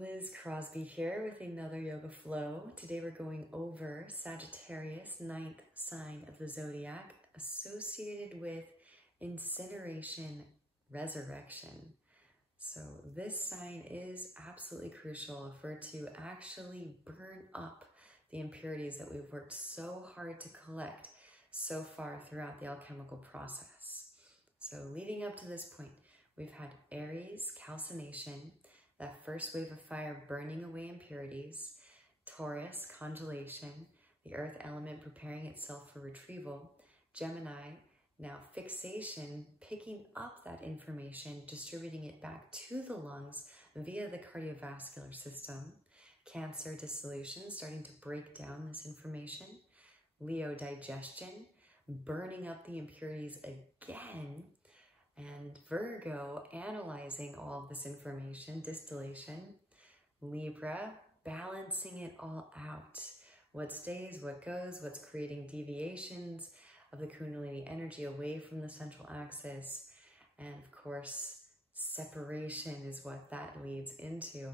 Liz Crosby here with another Yoga Flow. Today we're going over Sagittarius, 9th sign of the zodiac, associated with incineration, resurrection. So this sign is absolutely crucial if we're to actually burn up the impurities that we've worked so hard to collect so far throughout the alchemical process. So leading up to this point, we've had Aries, calcination, that first wave of fire burning away impurities, Taurus, congelation, the earth element preparing itself for retrieval, Gemini, now fixation, picking up that information, distributing it back to the lungs via the cardiovascular system, Cancer, dissolution, starting to break down this information, Leo, digestion, burning up the impurities again, and Virgo, analyzing all of this information, distillation, Libra, balancing it all out. What stays, what goes, what's creating deviations of the kundalini energy away from the central axis. And of course, separation is what that leads into.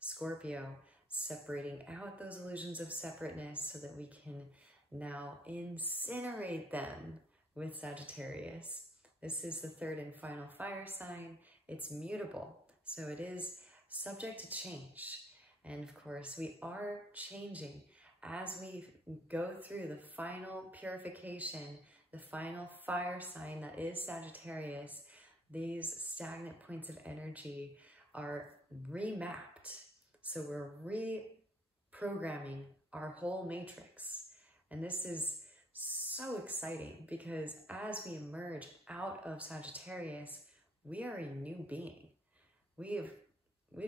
Scorpio, separating out those illusions of separateness so that we can now incinerate them with Sagittarius. This is the third and final fire sign. It's mutable, so it is subject to change. And of course, we are changing as we go through the final purification, the final fire sign that is Sagittarius. These stagnant points of energy are remapped. So we're reprogramming our whole matrix. And this is so exciting because as we emerge out of Sagittarius, we are a new being. We've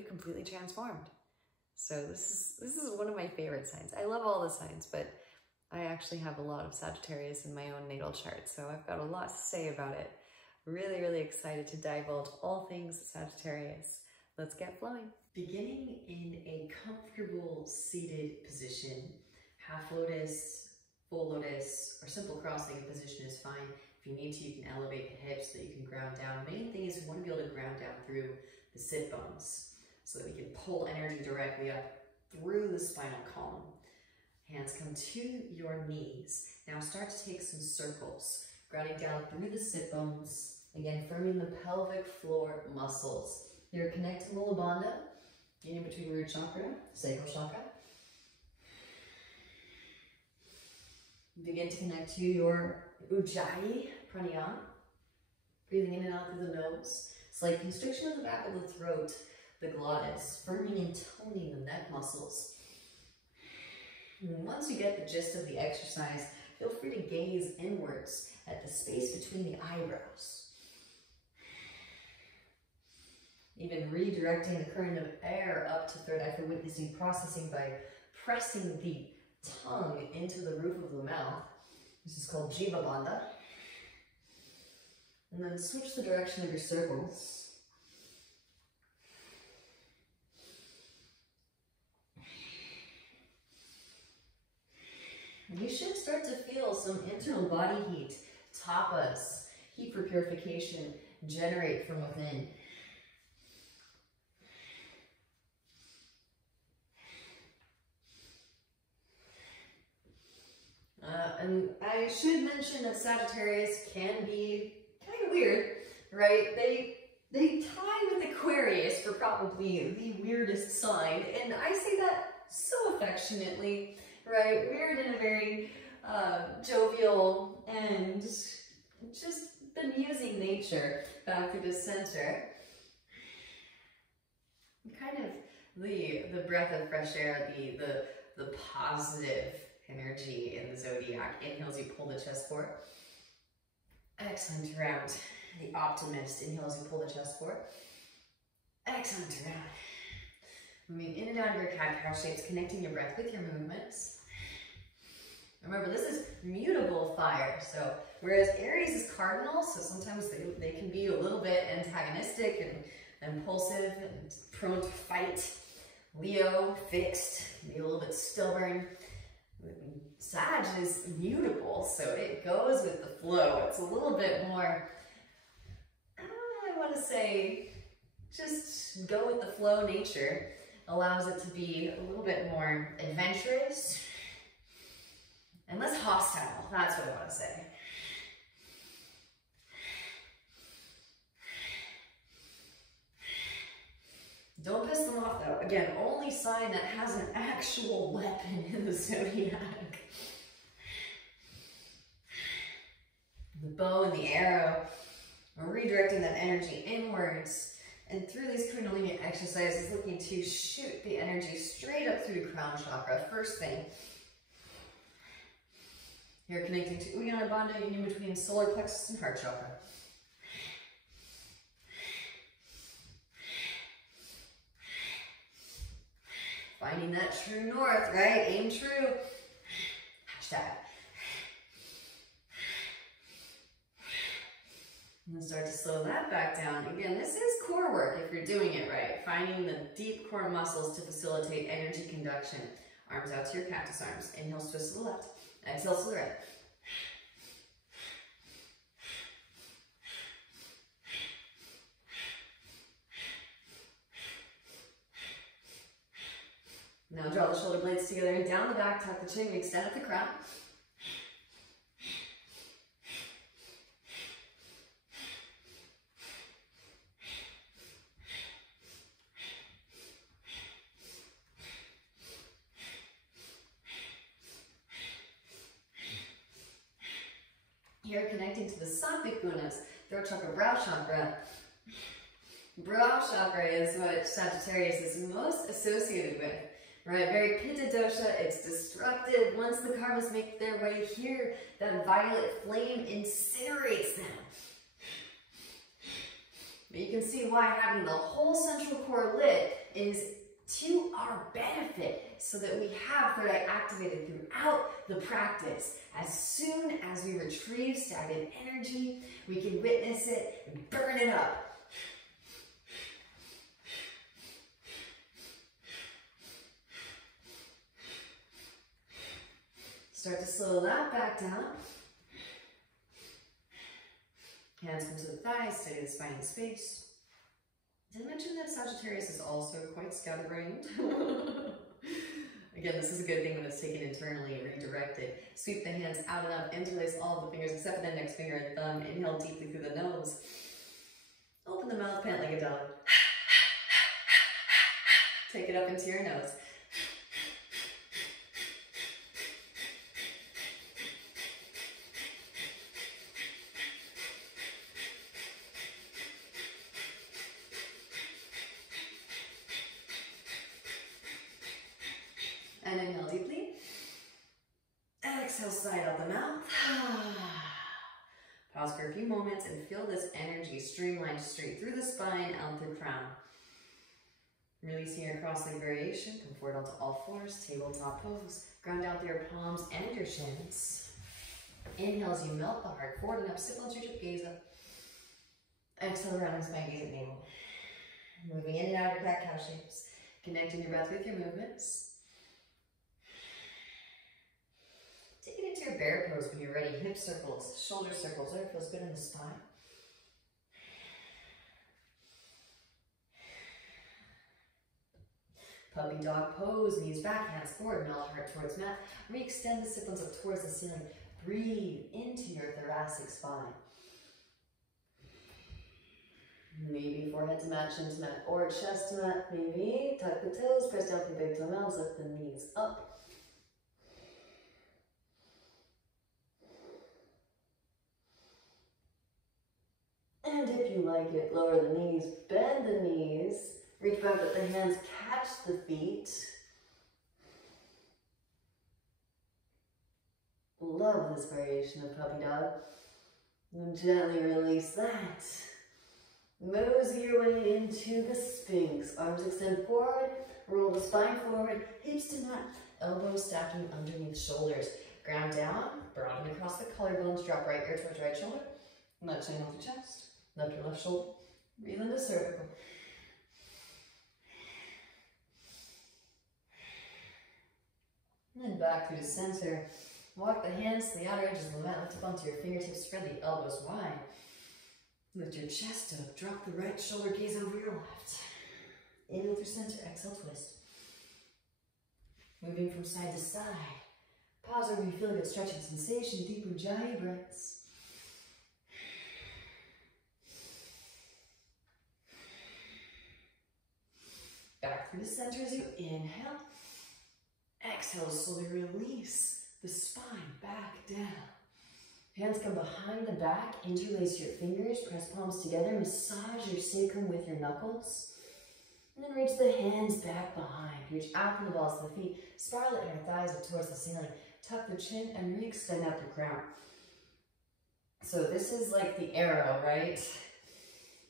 completely transformed. So this is one of my favorite signs. I love all the signs, but I actually have a lot of Sagittarius in my own natal chart, so I've got a lot to say about it. Really, really excited to divulge all things Sagittarius. Let's get flowing. Beginning in a comfortable seated position, half lotus, full lotus, or simple cross-legged position is fine. If you need to, you can elevate the hips so that you can ground down. The main thing is we want to be able to ground down through the sit bones so that we can pull energy directly up through the spinal column. Hands come to your knees. Now start to take some circles, grounding down through the sit bones. Again, firming the pelvic floor muscles. You're connecting to Mula Bandha, in between root chakra, sacral chakra. Begin to connect to your Ujjayi pranayama. Breathing in and out through the nose. Slight constriction of the back of the throat, the glottis, firming and toning the neck muscles. And once you get the gist of the exercise, feel free to gaze inwards at the space between the eyebrows. Even redirecting the current of air up to third eye for witnessing processing by pressing the tongue into the roof of the mouth. This is called Jiva Bandha. And then switch the direction of your circles. And you should start to feel some internal body heat, tapas, heat for purification, generate from within. And I should mention that Sagittarius can be kind of weird, right? They tie with Aquarius for probably the weirdest sign, and I say that so affectionately, right? Weird in a very jovial and just bemusing nature, back to the center. Kind of the breath of fresh air, the positive energy in the zodiac. Inhales, you pull the chest forward. Exhale, round. The optimist. Inhales, you pull the chest forward. Exhale, round. Moving in and out of your cat-cow shapes, connecting your breath with your movements. Remember, this is mutable fire. So whereas Aries is cardinal, so sometimes they can be a little bit antagonistic and impulsive and prone to fight. Leo, fixed, maybe a little bit stubborn. Sag is mutable, so it goes with the flow. It's a little bit more, I want to say, just go with the flow nature. allows it to be a little bit more adventurous and less hostile. That's what I want to say. Don't piss them off though. Again, only sign that has an actual weapon in the zodiac. The bow and the arrow. We're redirecting that energy inwards. And through these kundalini exercises, looking to shoot the energy straight up through the crown chakra. First thing, you're connecting to Uddiyana Bandha, union between solar plexus and heart chakra. Finding that true north, right? Aim true. Hashtag. And then start to slow that back down. Again, this is core work if you're doing it right. Finding the deep core muscles to facilitate energy conduction. Arms out to your cactus arms. Inhale, twist to the left. Exhale to the right. Now draw the shoulder blades together and down the back, tuck the chin, extend at the crown. Here, connecting to the sattvic gunas, throat chakra, brow chakra. Brow chakra is what Sagittarius is most associated with. Right, very pitta dosha, it's destructive. Once the karmas make their way here, that violet flame incinerates them. But you can see why having the whole central core lit is to our benefit, so that we have third eye activated throughout the practice. As soon as we retrieve stagnant energy, we can witness it and burn it up. Start to slow that back down. Hands come to the thighs, steady the spine in space. Did I mention that Sagittarius is also quite scatterbrained? Again, this is a good thing when it's taken internally and redirected. Sweep the hands out and up, interlace all of the fingers except for the index finger and thumb. Inhale deeply through the nose. Open the mouth, pant like a dog. Take it up into your nose. And inhale deeply. Exhale, slide out the mouth. Pause for a few moments and feel this energy streamline straight through the spine, out through crown. Releasing your cross-leg variation, come forward onto all fours, tabletop pose. Ground out your palms and your shins. Inhale as you melt the heart forward and up, sit bones, reach up, gaze up. Exhale, rounding spine, gaze at navel. Moving in and out of your cat-cow shapes. Connecting your breath with your movements. Take it into your bear pose when you're ready. Hip circles, shoulder circles, whatever feels good in the spine. Puppy dog pose, knees back, hands forward, melt heart towards mat. Re-extend the sit bones up towards the ceiling. Breathe into your thoracic spine. Maybe forehead to mat, chin to mat, or chest to mat. Maybe tuck the toes, press down through big toe mounds, lift the knees up. And if you like it, lower the knees, bend the knees, reach back, let the hands catch the feet. Love this variation of puppy dog. And gently release that. Mosey your way into the Sphinx. Arms extend forward, roll the spine forward, hips to mat, elbows stacking underneath shoulders. Ground down, broaden across the collarbones, drop right ear towards right shoulder, left chin off the chest. Left or left shoulder, breathe into cervical. And then back through the center. Walk the hands to the outer edges of the mat, lift up onto your fingertips, spread the elbows wide. Lift your chest up, drop the right shoulder, gaze over your left. Inhale through center, exhale, twist. moving from side to side. Pause wherever you feel a good stretching sensation, deep ujjayi breaths. Back through the center as you inhale. Exhale, slowly release the spine back down. Hands come behind the back, interlace your fingers, press palms together, massage your sacrum with your knuckles. And then reach the hands back behind. Reach out from the balls of the feet, spiral your thighs up towards the ceiling. Tuck the chin and re-extend out the crown. So this is like the arrow, right?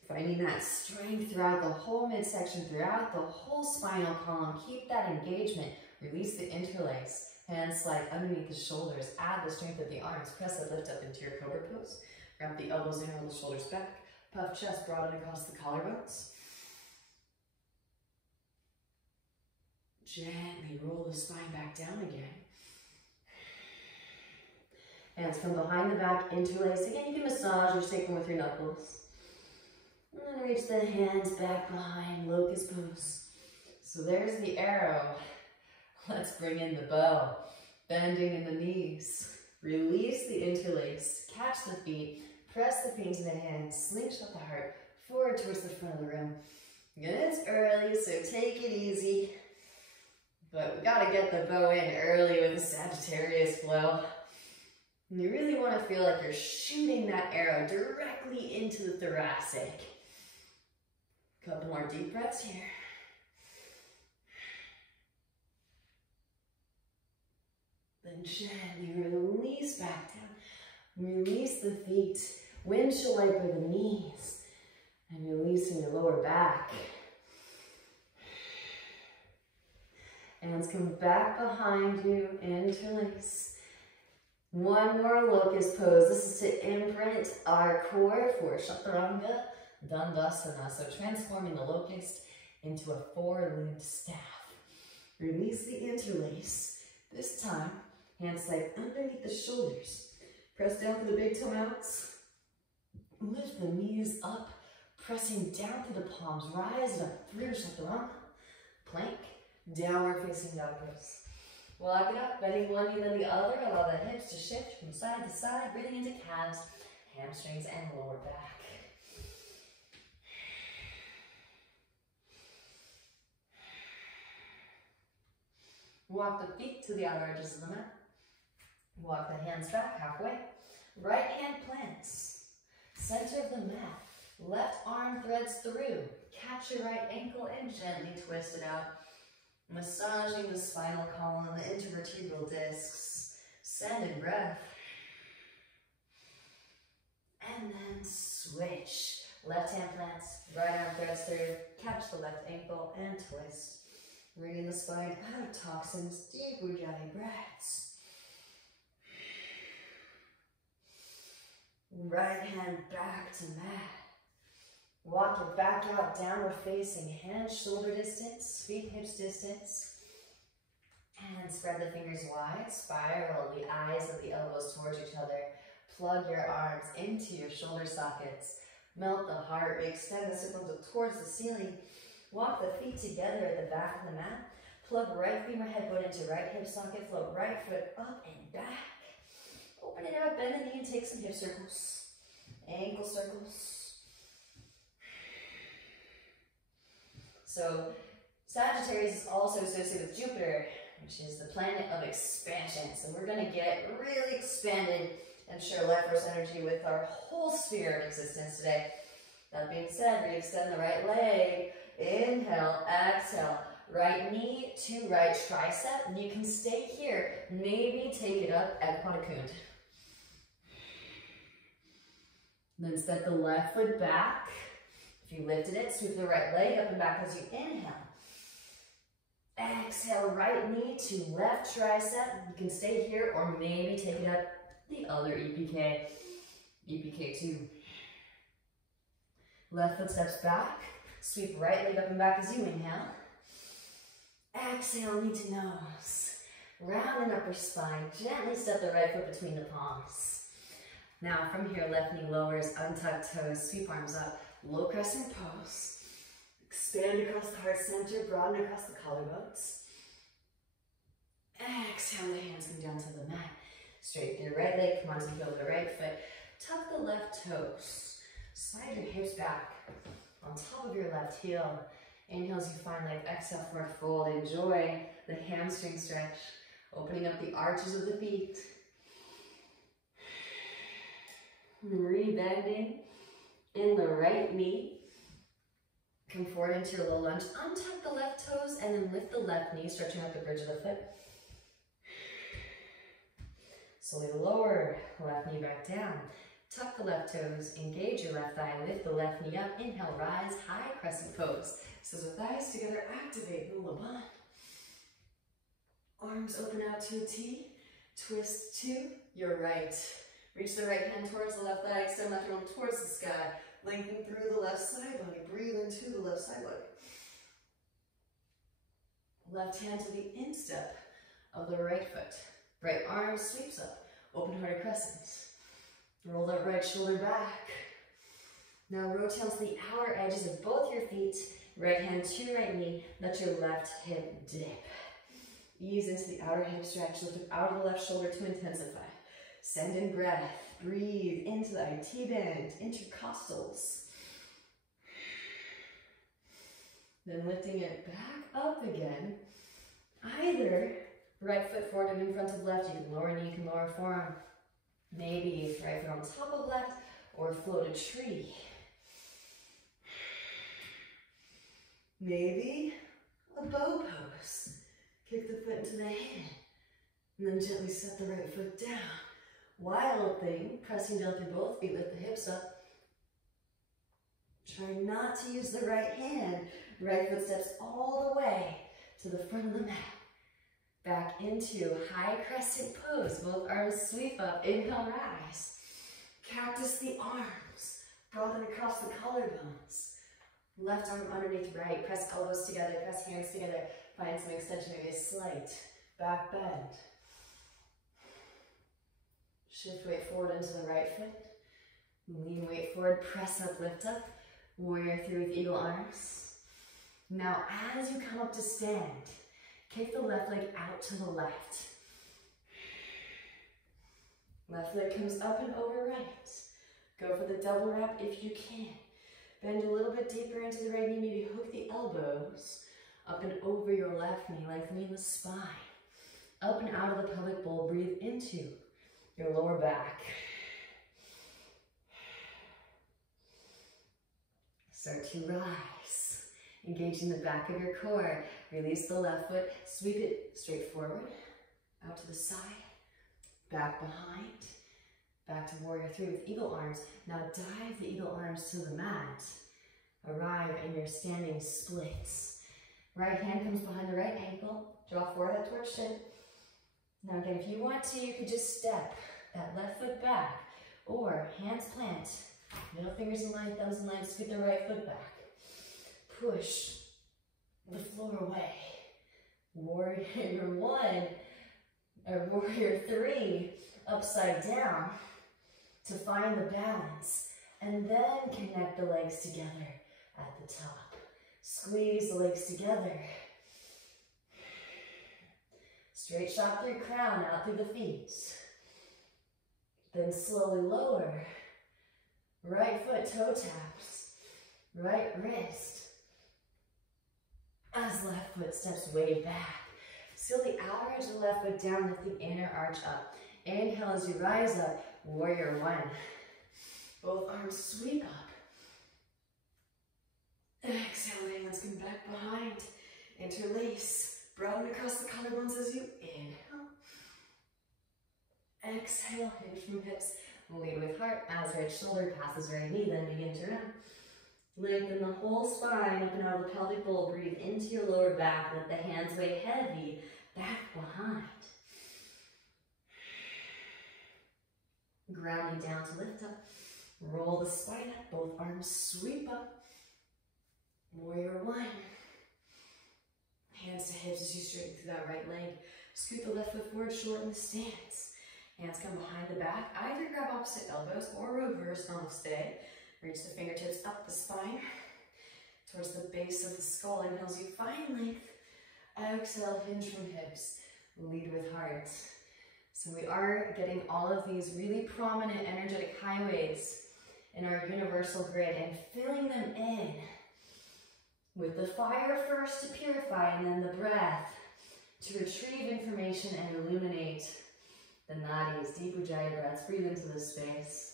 Finding that strength throughout the whole midsection, throughout the whole spinal column. Keep that engagement. Release the interlace. Hands slide underneath the shoulders. Add the strength of the arms. Press the lift up into your cobra pose. Wrap the elbows in, roll the shoulders back. Puff chest, broaden across the collarbones. Gently roll the spine back down again. Hands come behind the back, interlace. Again, you can massage your sacrum with your knuckles. And then reach the hands back behind, locust pose. So there's the arrow. Let's bring in the bow. Bending in the knees. Release the interlace. Catch the feet. Press the feet into the hands. Slingshot the heart forward towards the front of the room. It's early, so take it easy. But we gotta get the bow in early with the Sagittarius flow. And you really want to feel like you're shooting that arrow directly into the thoracic. Couple more deep breaths here. Then gently release back down. Release the feet. Windshield wiper the knees. And releasing your lower back. Hands come back behind you. Interlace. One more locust pose. This is to imprint our core for Chaturanga Dandasana. So transforming the locust into a four-limbed staff. Release the interlace. This time, hands slide underneath the shoulders. Press down through the big toe mounts. Lift the knees up, pressing down through the palms. Rise up through Chaturanga. Plank, downward facing dog pose. Walk it up, bending one knee then the other. Allow the hips to shift from side to side, breathing into calves, hamstrings, and lower back. Walk the feet to the outer edges of the mat. Walk the hands back halfway. Right hand plants. Center of the mat. Left arm threads through. Catch your right ankle and gently twist it out. Massaging the spinal column, the intervertebral discs. Send in breath. And then switch. Left hand plants, right arm threads through. Catch the left ankle and twist. Bringing the spine out of toxins, deep ujjayi breaths. Right hand back to mat. Walk your back out, downward facing, hands shoulder distance, feet hips distance. And spread the fingers wide, spiral the eyes of the elbows towards each other. Plug your arms into your shoulder sockets. Melt the heart, extend the sacrum towards the ceiling. Walk the feet together at the back of the mat. Plug right femur headboard into right hip socket. Float right foot up and back. Open it out, bend the knee and take some hip circles. Ankle circles. So Sagittarius is also associated with Jupiter, which is the planet of expansion. So we're going to get really expanded and share life force energy with our whole sphere of existence today. That being said, re-extend the right leg. Inhale, exhale, right knee to right tricep. You can stay here. Maybe take it up at Pada Kund. Then step the left foot back. If you lifted it, sweep the right leg up and back as you inhale. Exhale, right knee to left tricep. You can stay here or maybe take it up the other EPK. EPK 2. Left foot steps back. Sweep right leg up and back as you inhale. Exhale, knee to nose. Round and upper spine. Gently step the right foot between the palms. Now from here, left knee lowers, untuck toes, sweep arms up. Low crescent pose. Expand across the heart center, broaden across the collarbones. Exhale, the hands come down to the mat. Straighten your right leg, come onto the heel of the right foot. Tuck the left toes. Slide your hips back on top of your left heel. Inhale as you find life. Exhale for a fold. Enjoy the hamstring stretch. Opening up the arches of the feet. Rebending in the right knee. Come forward into your low lunge. Untuck the left toes and then lift the left knee, stretching out the bridge of the foot. Slowly lower left knee back down. Tuck the left toes, engage your left thigh, lift the left knee up. Inhale, rise, high crescent pose. So the thighs together, activate Mula Bandha. Arms open out to a T. Twist to your right. Reach the right hand towards the left thigh, extend left arm towards the sky. Lengthen through the left side body. Breathe into the left side body. Left hand to the instep of the right foot. Right arm sweeps up. Open hearted crescents. Roll that right shoulder back. Now rotate onto the outer edges of both your feet. Right hand to your right knee. Let your left hip dip. Ease into the outer hip stretch. Lift up out of the left shoulder to intensify. Send in breath. Breathe into the IT bend. Intercostals. Then lifting it back up again. Either right foot forward and in front of left. You can lower knee, you can lower forearm. Maybe right foot on top of left or float a tree. Maybe a bow pose. Kick the foot into the hand. And then gently set the right foot down. Wild thing, pressing down through both feet, lift the hips up. Try not to use the right hand. Right foot steps all the way to the front of the mat. Back into high crescent pose. Both arms sweep up. Inhale, rise. Cactus the arms. Broaden across the collarbones. Left arm underneath right. Press elbows together. Press hands together. Find some extension, maybe a slight back bend. Shift weight forward into the right foot. Lean weight forward. Press up, lift up. Warrior three with eagle arms. Now as you come up to stand, kick the left leg out to the left. Left leg comes up and over right. Go for the double wrap if you can. Bend a little bit deeper into the right knee. Maybe hook the elbows up and over your left knee, lengthening the spine. Up and out of the pelvic bowl. Breathe into your lower back. Start to rise. Engaging the back of your core. Release the left foot. Sweep it straight forward. Out to the side. Back behind. Back to warrior three with eagle arms. Now dive the eagle arms to the mat. Arrive in your standing splits. Right hand comes behind the right ankle. Draw forehead towards shin. Now again, if you want to, you could just step that left foot back. Or hands plant. Middle fingers in line, thumbs in line. Scoot the right foot back. Push the floor away. Warrior one, or warrior three, upside down to find the balance. And then connect the legs together at the top. Squeeze the legs together. Straight shot through crown, out through the feet. Then slowly lower. Right foot toe taps. Right wrist. As left foot steps way back. Seal the outer edge of the left foot down, lift the inner arch up. Inhale as you rise up, warrior one. Both arms sweep up. Exhale, hands come back behind. Interlace. Broaden across the collarbones as you inhale. Exhale, hinge from hips. Lead with heart as right shoulder passes right knee, then begin to round. Lengthen the whole spine up and out of the pelvic bowl. Breathe into your lower back. Let the hands weigh heavy back behind. Grounding down to lift up. Roll the spine up. Both arms sweep up. Warrior one. Hands to hips as you straighten through that right leg. Scoot the left foot forward, shorten the stance. Hands come behind the back. Either grab opposite elbows or reverse namaste. Reach the fingertips up the spine towards the base of the skull. Inhale as you find length. Exhale, hinge from hips. lead with heart. So we are getting all of these really prominent energetic highways in our universal grid and filling them in with the fire first to purify, and then the breath to retrieve information and illuminate the nadis. Deep Ujjayi breaths. Breathe into this space.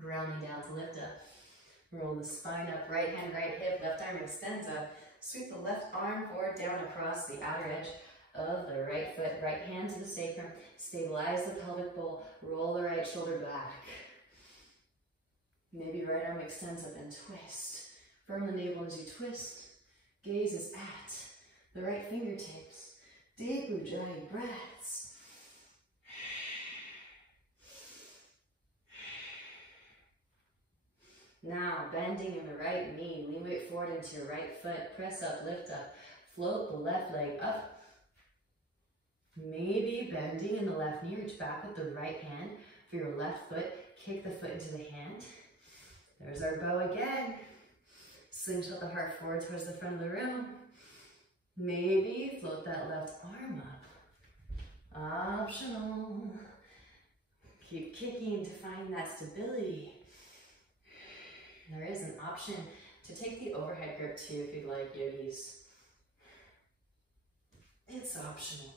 Grounding down to lift up. Roll the spine up, right hand, right hip, left arm extends up. Sweep the left arm forward, down across the outer edge of the right foot. Right hand to the sacrum. Stabilize the pelvic bowl. Roll the right shoulder back. Maybe right arm extends up and twist. Firm the navel as you twist. Gaze is at the right fingertips. Deep Ujjayi breaths. Now, bending in the right knee, lean weight forward into your right foot, press up, lift up, float the left leg up. Maybe bending in the left knee, reach back with the right hand for your left foot, kick the foot into the hand. There's our bow again. Slingshot the heart forward towards the front of the room. Maybe float that left arm up. Optional. Keep kicking to find that stability. There is an option to take the overhead grip too if you'd like, yogis. It's optional.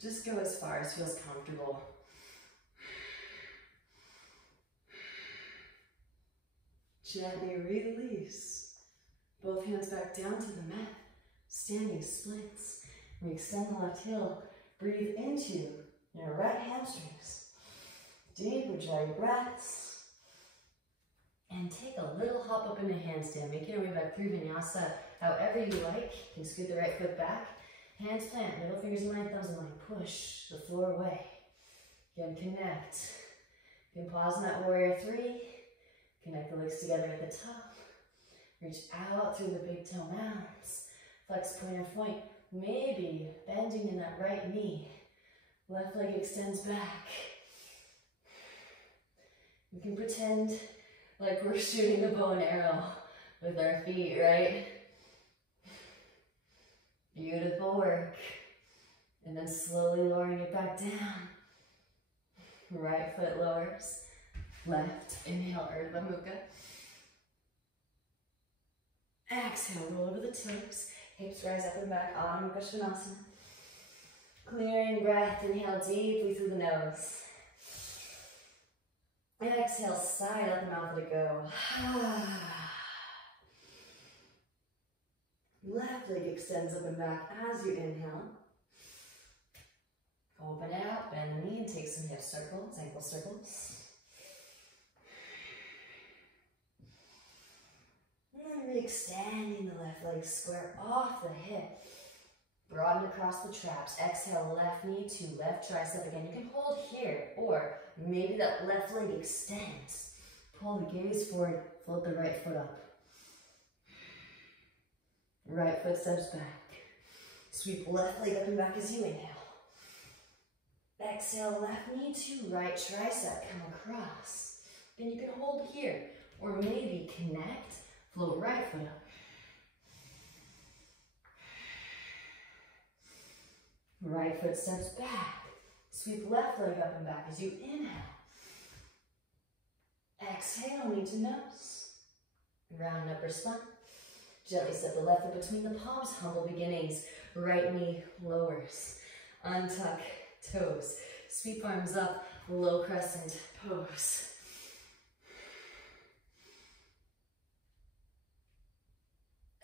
Just go as far as feels comfortable. Gently release. Both hands back down to the mat. Standing splits. We extend the left heel. Breathe into your right hamstrings. Deep Ujjayi breaths. And take a little hop up into handstand. Make your way back through vinyasa however you like. You can scoot the right foot back. Hands plant, middle fingers in line, thumbs in line. Push the floor away. Again, connect. You can pause in that warrior three. Connect the legs together at the top. Reach out through the big toe mounds. Flex point and point. Maybe bending in that right knee. Left leg extends back. We can pretend like we're shooting the bow and arrow with our feet, right? Beautiful work. And then slowly lowering it back down. Right foot lowers. Left, inhale, Urdhva Mukha. Exhale, roll over the toes. Hips rise up and back, Adho Mukha Svanasana. Clearing breath, inhale deeply through the nose. Exhale, side out the mouth, let it go. Left leg extends up and back as you inhale. Open it out, bend the knee and take some hip circles, ankle circles. And then re-extending the left leg square off the hip. Broaden across the traps. Exhale, left knee to left tricep again. You can hold here, or maybe that left leg extends. Pull the gaze forward, float the right foot up. Right foot steps back. Sweep left leg up and back as you inhale. Exhale, left knee to right tricep, come across. Then you can hold here, or maybe connect, float right foot up. Right foot steps back. Sweep left leg up and back as you inhale. Exhale, knee to nose. Round upper spine. Gently step the left foot between the palms, humble beginnings. Right knee lowers. Untuck toes. Sweep arms up, low crescent pose.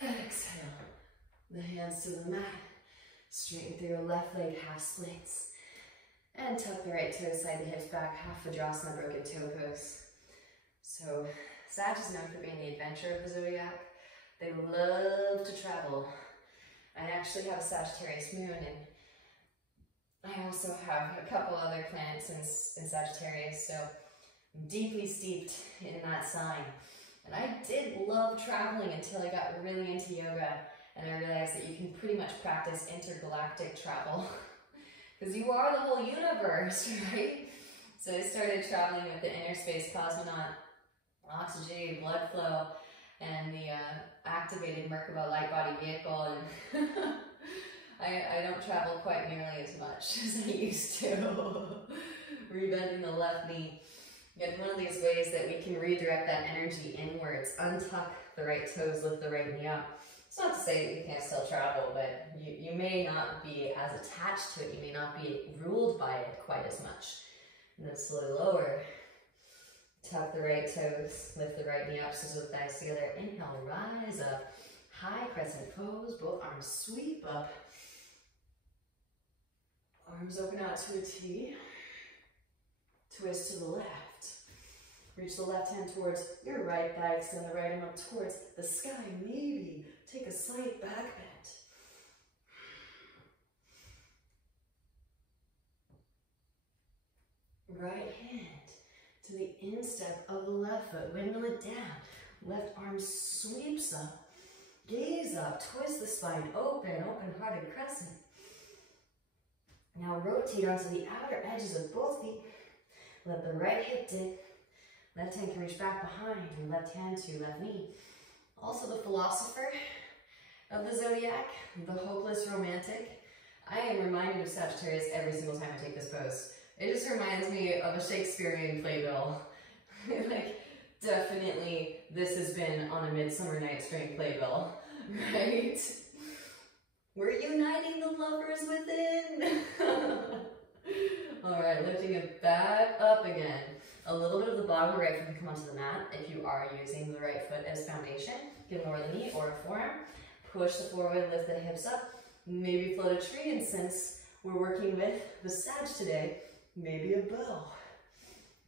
Exhale. The hands to the mat. Straighten through your left leg, half splits. And tuck the right toes, side the hips back, half Vajrasana, broken toe pose. So, Sag is known for being the adventurer of the zodiac. They love to travel. I actually have a Sagittarius moon, and I also have a couple other planets in Sagittarius, so I'm deeply steeped in that sign. And I did love traveling until I got really into yoga, and I realized that you can pretty much practice intergalactic travel because you are the whole universe, right? So I started traveling with the inner space cosmonaut, oxygen, blood flow, and the activated Merkaba light body vehicle, and I don't travel quite nearly as much as I used to. Rebending the left knee. Again, one of these ways that we can redirect that energy inwards, untuck the right toes, lift the right knee up. It's not to say that you can't still travel, but you may not be as attached to it. You may not be ruled by it quite as much. And then slowly lower. Tuck the right toes, lift the right knee up, scissor the thighs together. Inhale, rise up. High crescent pose, both arms sweep up. Arms open out to a T. Twist to the left. Reach the left hand towards your right thigh, extend the right arm up towards the sky. Maybe take a slight back bend. Right hand to the instep of the left foot. Windmill it down. Left arm sweeps up. Gaze up. Twist the spine. Open hearted crescent. Now rotate onto the outer edges of both feet. Let the right hip dip. Left hand can reach back behind, and left hand to left knee. Also the philosopher of the zodiac, the hopeless romantic. I am reminded of Sagittarius every single time I take this pose. It just reminds me of a Shakespearean playbill. Like, definitely this has been on a Midsummer Night's Dream playbill, right? We're uniting the lovers within. All right, lifting it back up again. A little bit of the bottom of the right foot can come onto the mat if you are using the right foot as foundation. Give more of the knee or a forearm. Push the forward, lift the hips up. Maybe float a tree, and since we're working with the Sag today, maybe a bow.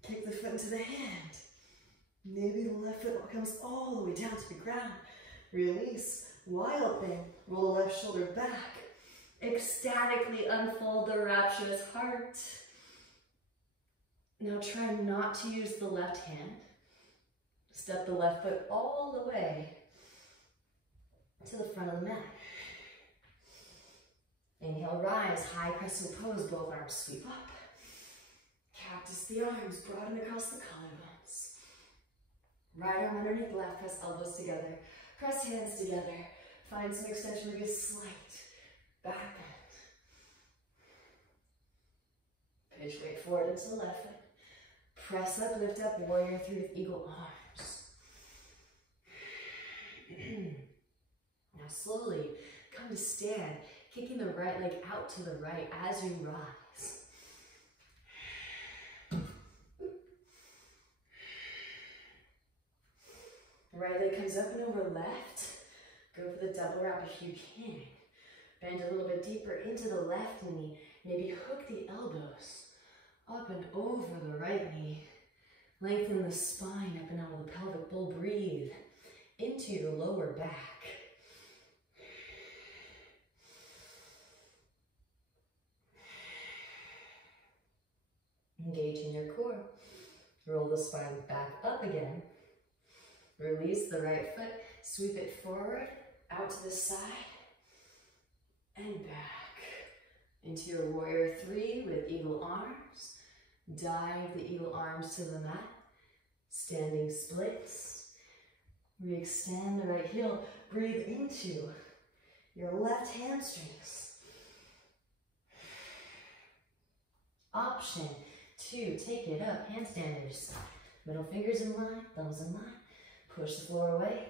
Kick the foot into the hand. Maybe the left foot comes all the way down to the ground. Release. Wild thing. Roll the left shoulder back. Ecstatically unfold the rapturous heart. Now try not to use the left hand. Step the left foot all the way to the front of the mat. Inhale, rise, high crescent pose, both arms sweep up. Cactus the arms, broaden across the collarbones. Right arm underneath left, press elbows together. Press hands together. Find some extension, maybe a slight back bend. Pitch weight forward into the left foot. Press up, lift up, warrior three with eagle arms. Now slowly come to stand, kicking the right leg out to the right as you rise. Right leg comes up and over left. Go for the double wrap if you can. Bend a little bit deeper into the left knee. Maybe hook the elbows up and over the right knee. Lengthen the spine up and out of the pelvic bowl. Breathe into your lower back. Engage in your core. Roll the spine back up again. Release the right foot. Sweep it forward, out to the side, and back. Into your warrior three with eagle arms. Dive the eagle arms to the mat. Standing splits. Re-extend the right heel. Breathe into your left hamstrings. Option two, take it up, handstanders. Middle fingers in line, thumbs in line. Push the floor away.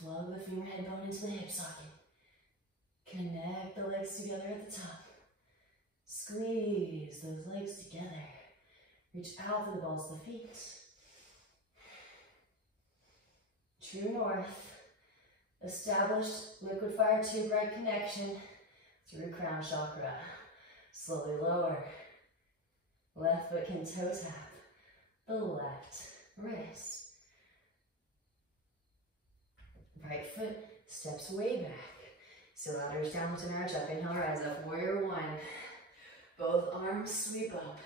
Plug the finger head bone into the hip socket. Connect the legs together at the top. Squeeze those legs together. Reach out through the balls of the feet. True north. Establish liquid fire tube right connection through crown chakra. Slowly lower. Left foot can toe tap the left wrist. Right foot steps way back. Still out, reach down to march up. Inhale, rise up. Warrior one. Both arms sweep up.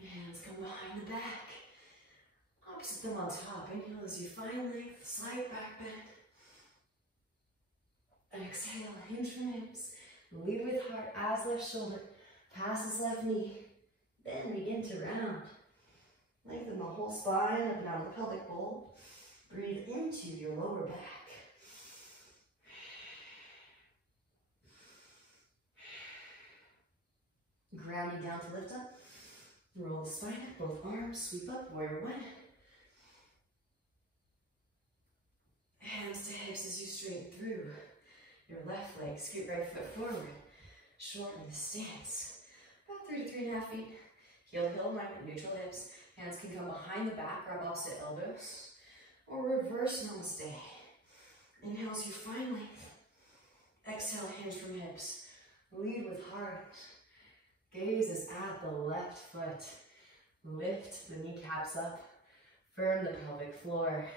Hands come behind the back. Opposite them on top. Inhale as you find length. Slight back bend. Exhale, hinge from hips. Lead with heart as left shoulder. Passes left knee. Then begin to round. Lengthen the whole spine up and down the pelvic bowl. Breathe into your lower back. Grounding down to lift up. Roll the spine up, both arms, sweep up, warrior one. Hands to hips as you straighten through your left leg. Scoot right foot forward. Shorten the stance. About 3 to 3.5 feet. Heel to heel alignment, neutral hips. Hands can come behind the back, grab opposite elbows. Or reverse namaste. Inhale as you find length. Exhale, hinge from hips. Lead with heart. Gaze is at the left foot. Lift the kneecaps up. Firm the pelvic floor.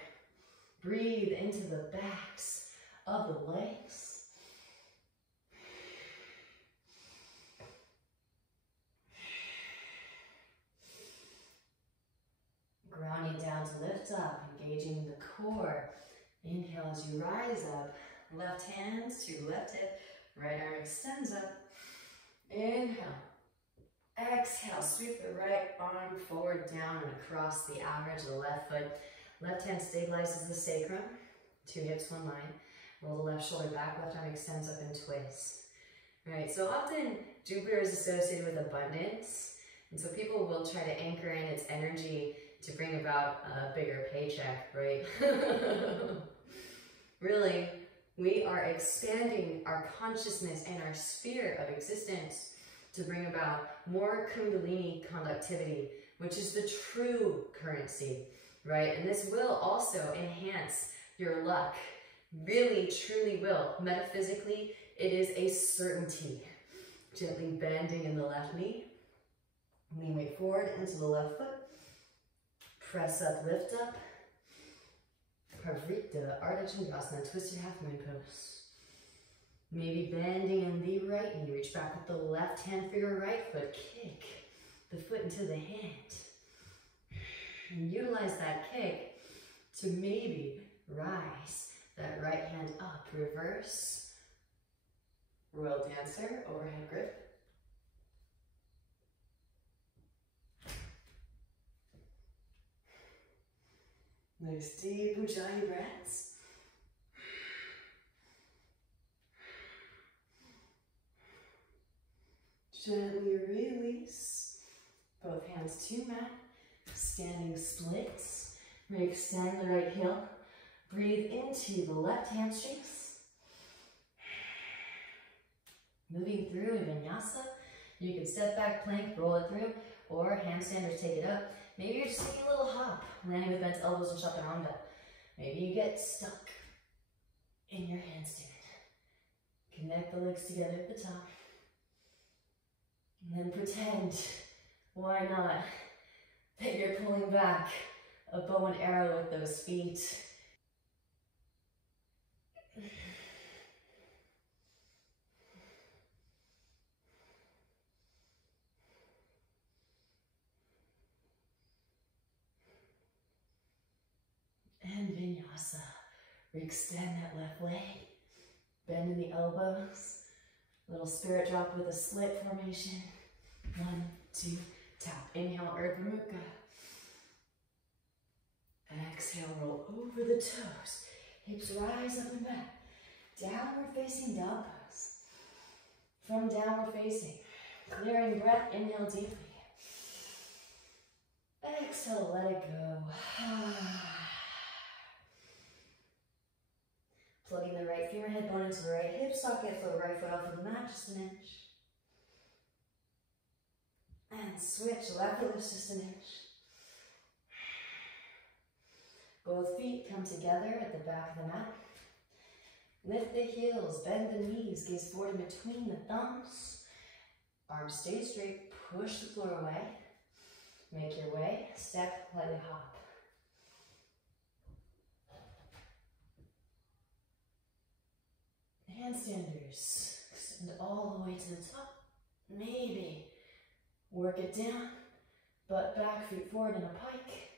Breathe into the backs of the legs. Grounding down to lift up, engaging the core. Inhale as you rise up. Left hand to left hip. Right arm extends up. Inhale. Exhale, sweep the right arm forward, down, and across the average of the left foot. Left hand stabilizes the sacrum. 2 hips, 1 line. Roll the left shoulder back, left arm extends up and twist. All right, so often Jupiter is associated with abundance. And so people will try to anchor in its energy to bring about a bigger paycheck, right? Really, we are expanding our consciousness and our sphere of existence to bring about more kundalini conductivity, which is the true currency, right? And this will also enhance your luck. Really, truly will. Metaphysically, it is a certainty. Gently bending in the left knee. Lean weight forward into the left foot. Press up, lift up. Parvrita, Ardha Chandrasana, twisted half moon pose. Maybe bending in the right knee, reach back with the left hand for your right foot. Kick the foot into the hand. And utilize that kick to maybe rise that right hand up. Reverse. Royal dancer, overhead grip. Nice deep Ujjayi breaths. Gently release. Both hands to mat. Standing splits. Extend the right heel. Breathe into the left hamstrings. Moving through in vinyasa. You can step back, plank, roll it through, or handstanders, take it up. Maybe you're just taking a little hop, landing with bent elbows and chaturanga. Maybe you get stuck in your handstand. Connect the legs together at the top. And then pretend, why not, that you're pulling back a bow and arrow with those feet. And vinyasa. Extend that left leg. Bend in the elbows. Little spirit drop with a split formation. 1, 2, tap. Inhale, Urdhva Mukha. Exhale, roll over the toes. Hips rise up and back. Downward facing dog pose. From downward facing, clearing breath, inhale deeply. Exhale, let it go. Plugging the right femur head bone into the right hip socket, float right foot off of the mat, just an inch. And switch, left foot lifts just an inch. Both feet come together at the back of the mat. Lift the heels, bend the knees, gaze forward in between the thumbs. Arms stay straight, push the floor away. Make your way, step, lightly hop. Handstanders, extend all the way to the top. Maybe work it down, butt back, feet forward in a pike.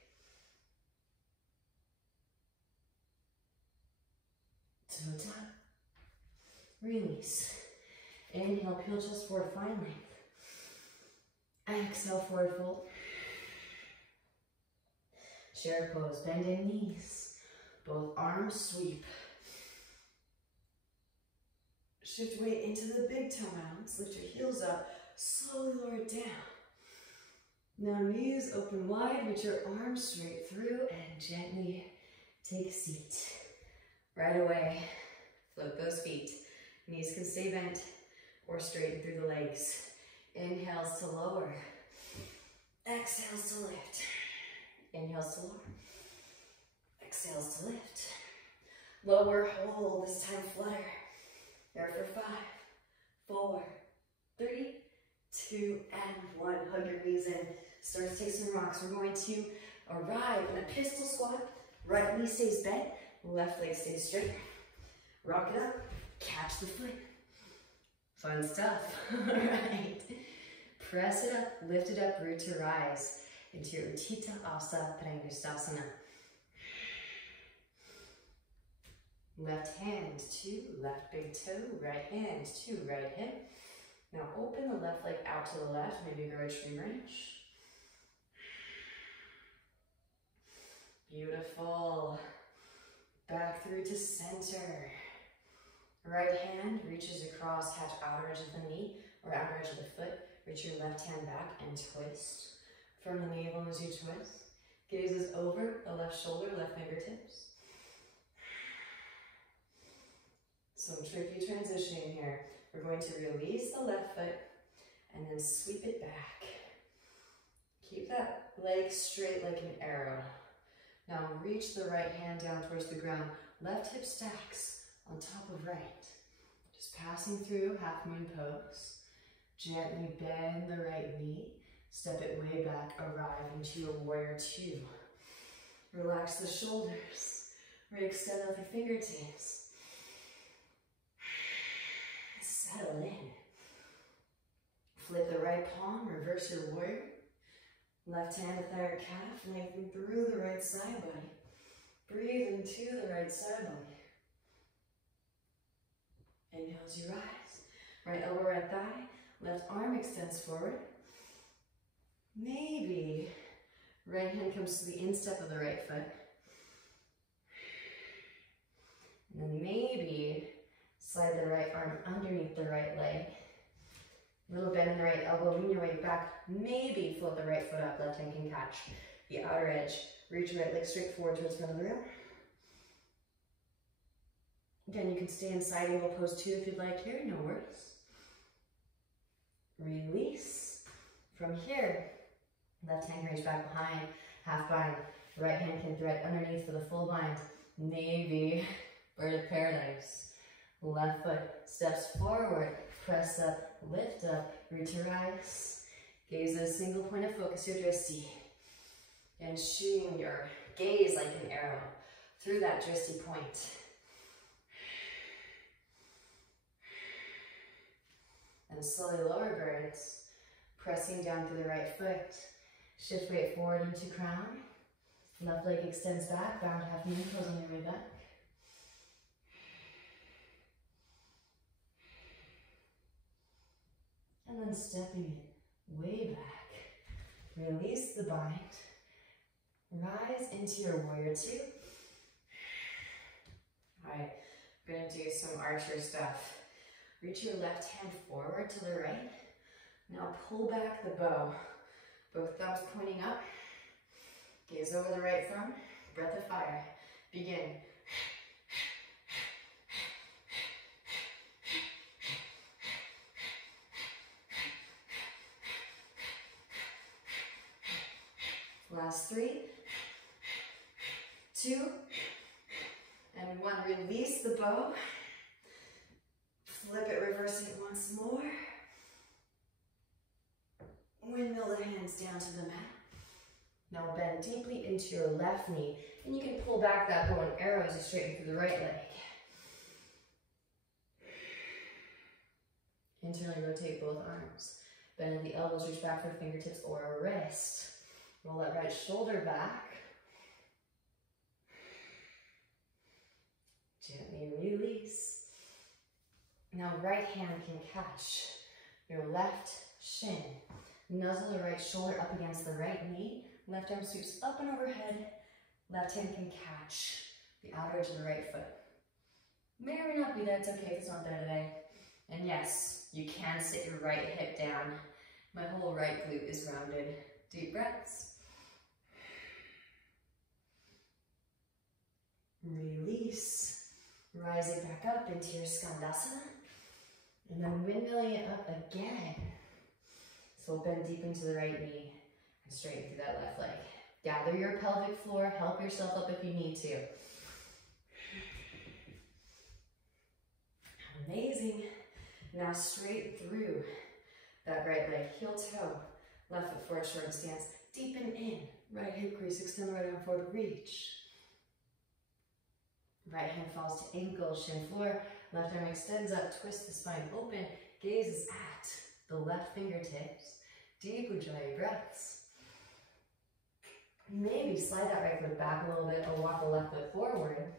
Toe tap. Release. Inhale, peel chest forward, find length. Exhale, forward fold. Chair pose, bend in knees. Both arms sweep. Shift weight into the big toe mounds. Lift your heels up. Slowly lower it down. Now knees open wide. Reach your arms straight through and gently take a seat. Right away, float those feet. Knees can stay bent or straighten through the legs. Inhales to lower. Exhales to lift. Inhales to lower. Exhales to lift. Lower, hold, this time flutter. There for 5, 4, 3, 2, and 1. Hug your knees in. Start to take some rocks. We're going to arrive in a pistol squat. Right knee stays bent. Left leg stays straight. Rock it up. Catch the foot. Fun stuff. All right. Press it up. Lift it up. Root to rise into your Uttita Asa Prangasthasana. Left hand to left big toe, right hand to right hip. Now open the left leg out to the left, maybe go a tree branch. Beautiful. Back through to center. Right hand reaches across, catch outer edge of the knee or outer edge of the foot. Reach your left hand back and twist. From the navel as you twist. Gazes over the left shoulder, left fingertips. Some tricky transitioning here. We're going to release the left foot and then sweep it back. Keep that leg straight like an arrow. Now reach the right hand down towards the ground. Left hip stacks on top of right. Just passing through half moon pose. Gently bend the right knee. Step it way back. Arrive into your warrior 2. Relax the shoulders. Re-extend out the fingertips. Settle in. Flip the right palm, reverse your warrior. Left hand to third calf, lengthen through the right side body. Breathe into the right side body. Inhale as you rise. Right elbow, right thigh. Left arm extends forward. Maybe right hand comes to the instep of the right foot. And then maybe slide the right arm underneath the right leg. Little bend in the right elbow, lean your way back. Maybe float the right foot up, left hand can catch the outer edge. Reach your right leg straight forward towards the front of the room. Again, you can stay in side angle pose 2 if you'd like here, no worries. Release. From here, left hand can reach back behind, half bind. Right hand can thread underneath for the full bind. Maybe bird of paradise. Left foot steps forward, press up, lift up, root to rise. Gaze at a single point of focus, your drishti. And shooting your gaze like an arrow through that drishti point. And slowly lower birds, pressing down through the right foot. Shift weight forward into crown. Left leg extends back, bound half moon pose on your way back. And then stepping it way back. Release the bind. Rise into your warrior 2. All right, we're going to do some archer stuff. Reach your left hand forward to the right. Now pull back the bow. Both thumbs pointing up. Gaze over the right thumb. Breath of fire. Begin. Last 3, 2, and 1. Release the bow. Flip it, reverse it once more. Windmill the hands down to the mat. Now bend deeply into your left knee, and you can pull back that bow and arrow as you straighten through the right leg. Internally rotate both arms. Bend at the elbows, reach back for fingertips or a wrist. Roll that right shoulder back. Gently release. Now right hand can catch your left shin. Nuzzle the right shoulder up against the right knee. Left arm sweeps up and overhead. Left hand can catch the outer edge of the right foot. May or may not be there, it's okay if it's not there today. And yes, you can sit your right hip down. My whole right glute is rounded. Deep breaths. Release. Rising back up into your skandasana. And then windmilling it up again. So we'll bend deep into the right knee and straighten through that left leg. Gather your pelvic floor, help yourself up if you need to. Amazing. Now straight through that right leg, heel toe, left foot forward, short stance, deepen in, right hip crease, extend the right arm forward, reach. Right hand falls to ankle, shin floor, left arm extends up, twist the spine open, gaze is at the left fingertips, deep ujjayi breaths. Maybe slide that right foot back a little bit or walk the left foot forward.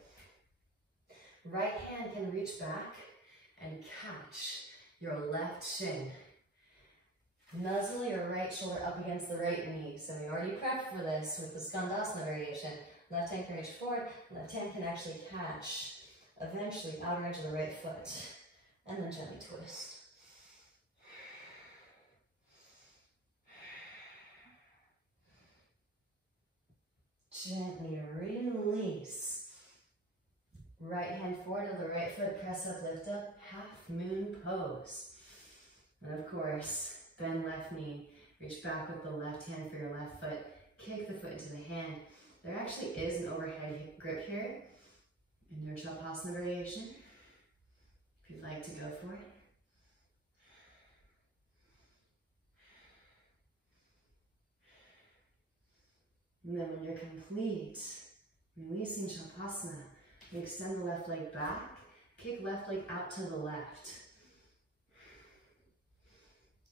Right hand can reach back and catch your left shin. Nuzzle your right shoulder up against the right knee. So we already prepped for this with the skandasana variation. Left hand can reach forward, left hand can actually catch, eventually, outer edge of the right foot. And then gently twist. Gently release. Right hand forward to the right foot, press up, lift up, half moon pose. And of course, bend left knee, reach back with the left hand for your left foot, kick the foot into the hand. There actually is an overhead grip here in your Shavasana variation, if you'd like to go for it. And then when you're complete, releasing Shavasana, you extend the left leg back, kick left leg out to the left.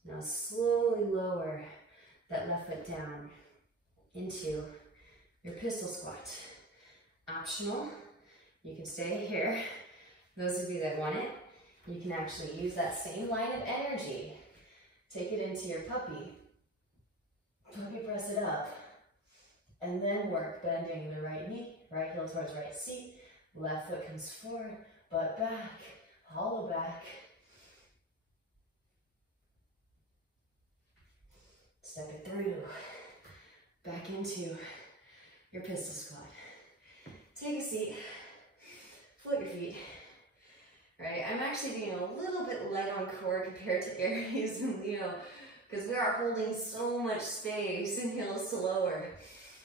Now slowly lower that left foot down into your pistol squat. Optional, you can stay here. Those of you that want it, you can actually use that same line of energy. Take it into your puppy. Puppy press it up. And then work bending the right knee, right heel towards right seat. Left foot comes forward, butt back, hollow back. Step it through. Back into your pistol squat. Take a seat, float your feet. Right, I'm actually being a little bit light on core compared to Aries and Leo because we are holding so much space. Inhales to lower.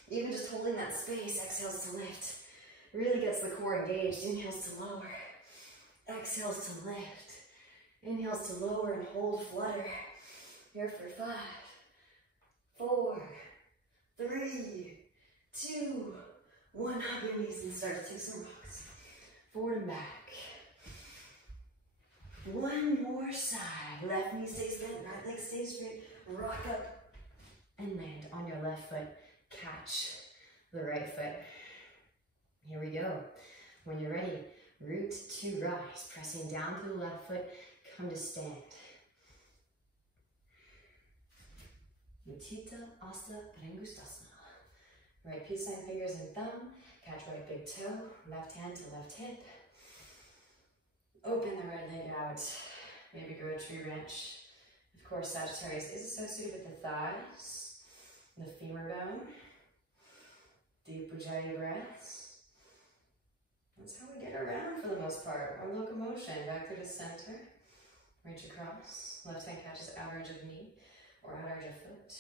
Even just holding that space, exhales to lift. Really gets the core engaged. Inhales to lower. Exhales to lift. Inhales to lower and hold, flutter. Here for 5, 4, 3, 2, 1. Hop your knees and start to take some rocks. Forward and back. One more side. Left knee stays bent, right leg stays straight. Rock up and land on your left foot. Catch the right foot. Here we go. When you're ready, root to rise. Pressing down through the left foot, come to stand. Utthita Asta Prangustasana. Right peace sign fingers and thumb. Catch right big toe. Left hand to left hip. Open the right leg out. Maybe go a tree wrench. Of course, Sagittarius is associated with the thighs, the femur bone. Deep ujjayi breaths. That's how we get around for the most part. Our locomotion. Back through the center. Reach across. Left hand catches outer edge of knee or outer edge of foot.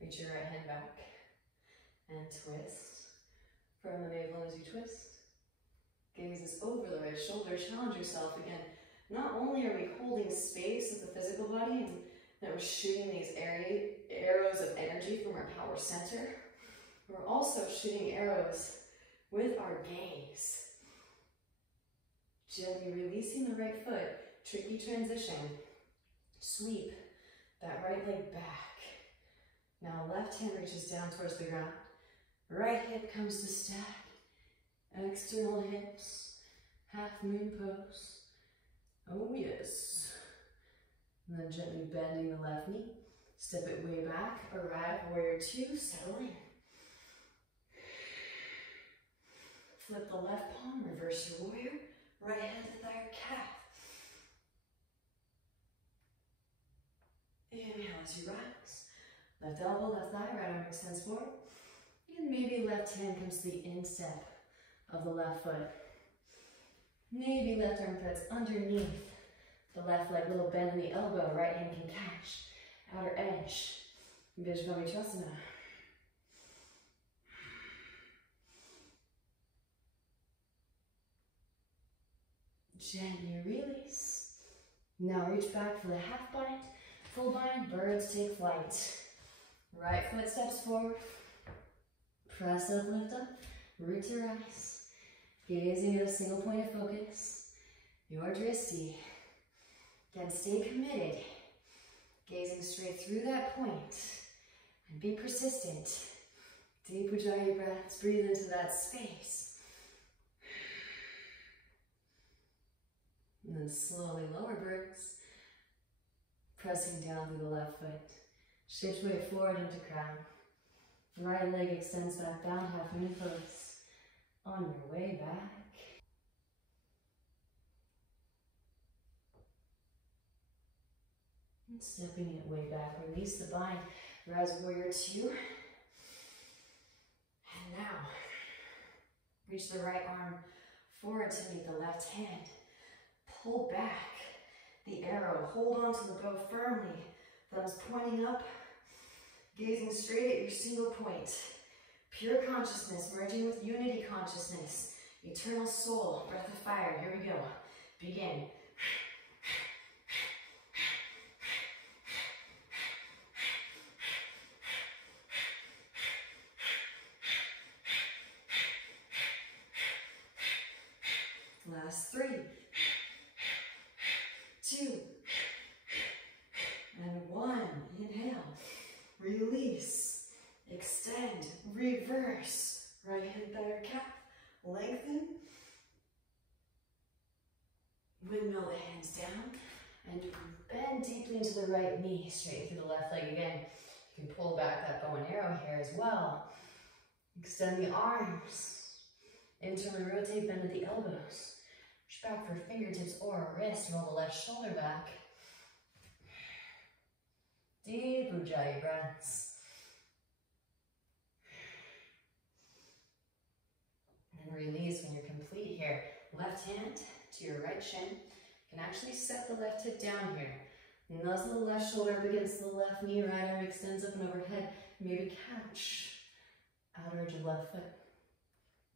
Reach your right hand back and twist. From the navel as you twist. Gaze is over the right shoulder. Challenge yourself again. Not only are we holding space with the physical body, and that we're shooting these arrows of energy from our power center, we're also shooting arrows with our gaze. Gently releasing the right foot. Tricky transition. Sweep that right leg back. Now left hand reaches down towards the ground. Right hip comes to stack. External hips, half moon pose. Oh yes. And then gently bending the left knee. Step it way back, arrive, warrior 2, settle in. Flip the left palm, reverse your warrior. Right hand to thigh or calf. Inhale as you rise. Left elbow, left thigh, right arm extends forward. And maybe left hand comes to the instep of the left foot. Maybe left arm threads underneath the left leg, little bend in the elbow, right hand can catch. Outer edge. Vajrayana. Gently release. Now reach back for the half bind. Full bind, birds take flight. Right foot steps forward. Press up, lift up. Root to rise. Gazing at a single point of focus. Your drishti. Again, stay committed. Gazing straight through that point. And be persistent. Deep Ujjayi breaths. Breathe into that space. And then slowly lower birds. Pressing down through the left foot. Shift weight forward into crown. Right leg extends back down, half moon pose. On your way back. And stepping it way back. Release the bind. Rise warrior 2. And now, reach the right arm forward to meet the left hand. Pull back the arrow. Hold on to the bow firmly. Thumbs pointing up. Gazing straight at your single point. Pure consciousness merging with unity consciousness. Eternal soul. Breath of fire. Here we go. Begin. Last 3, 2, and 1. Inhale, release, extend, reverse, right hand thigh or calf, lengthen, windmill the hands down, and bend deeply into the right knee, straight through the left leg again. You can pull back that bow and arrow here as well. Extend the arms, internally rotate, bend at the elbows. Reach back for fingertips or wrist. Roll the left shoulder back. Deep Ujjayi breaths. And release when you're complete here. Left hand to your right shin. You can actually set the left hip down here. Nuzzle the left shoulder up against the left knee. Right arm extends up and overhead. Maybe catch outer edge of left foot.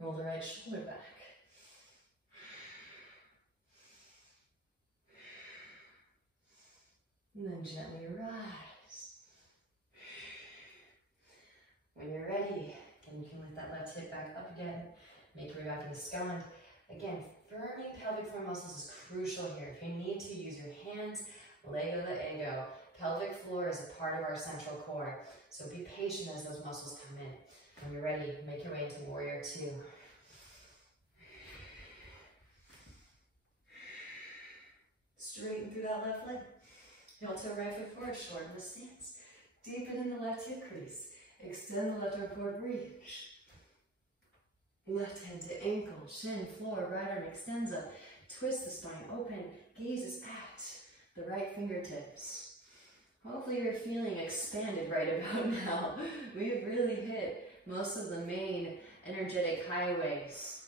Roll the right shoulder back. And then gently rise. When you're ready, again, you can lift that left hip back up again. Make your way back into skeleton. Again, firming pelvic floor muscles is crucial here. If you need to, use your hands, leg of the ego. Pelvic floor is a part of our central core. So be patient as those muscles come in. When you're ready, make your way into warrior 2. Straighten through that left leg. Heel toe right foot forward, shorten the stance. Deepen in the left hip crease. Extend the left arm forward, reach. Left hand to ankle, shin, floor, right arm extends up. Twist the spine open, gazes at the right fingertips. Hopefully you're feeling expanded right about now. We've really hit most of the main energetic highways.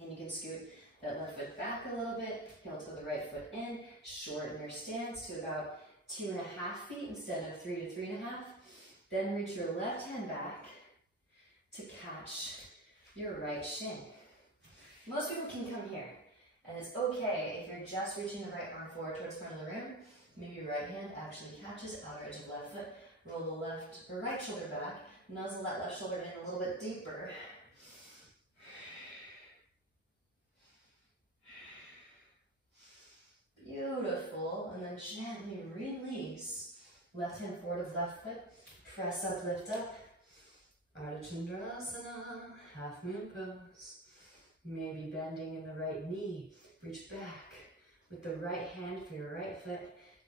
And you can scoot that left foot back a little bit, heel toe the right foot in, shorten your stance to about 2.5 feet instead of 3 to 3.5. Then reach your left hand back to catch your right shin. Most people can come here, and it's okay if you're just reaching the right arm forward towards the front of the room. Maybe your right hand actually catches outer edge of left foot. Roll the left or right shoulder back, nuzzle that left shoulder in a little bit deeper. Beautiful, and then gently release. Left hand forward of left foot, press up, lift up. Ardha Chandrasana, half moon pose. Maybe bending in the right knee. Reach back with the right hand for your right foot.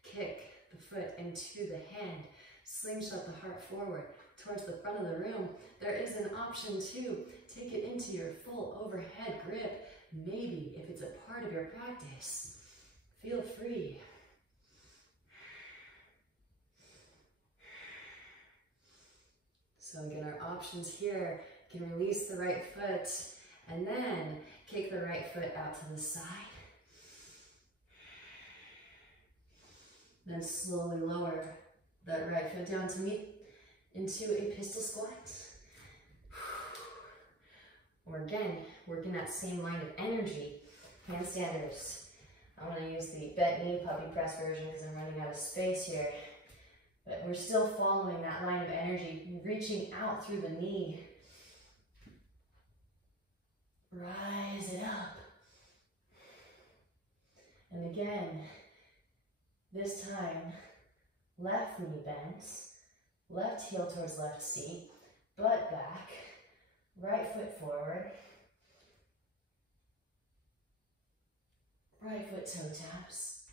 Kick the foot into the hand. Slingshot the heart forward. towards the front of the room, there is an option to take it into your full overhead grip. Maybe if it's a part of your practice, feel free. So again, our options here, you can release the right foot and then kick the right foot out to the side. Then slowly lower that right foot down to meet into a pistol squat. Or again, working that same line of energy, handstanders. I want to use the bent knee puppy press version because I'm running out of space here. But we're still following that line of energy, reaching out through the knee. Rise it up. And again, this time, left knee bends, left heel towards left seat, butt back, right foot forward, right foot toe taps,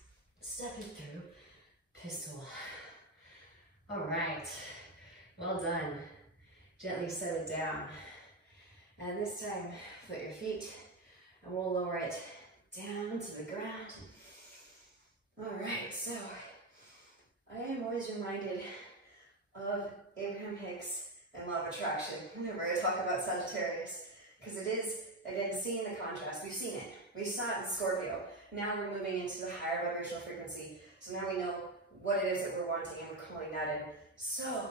stepping through, pistol. All right, well done. Gently set it down. And this time, put your feet, and we'll lower it down to the ground. All right, so I am always reminded of Abraham Hicks and law of attraction whenever I talk about Sagittarius, because it is, again, seeing the contrast. We've seen it. We saw it in Scorpio. Now we're moving into the higher vibrational frequency. So now we know what it is that we're wanting and we're calling that in. So,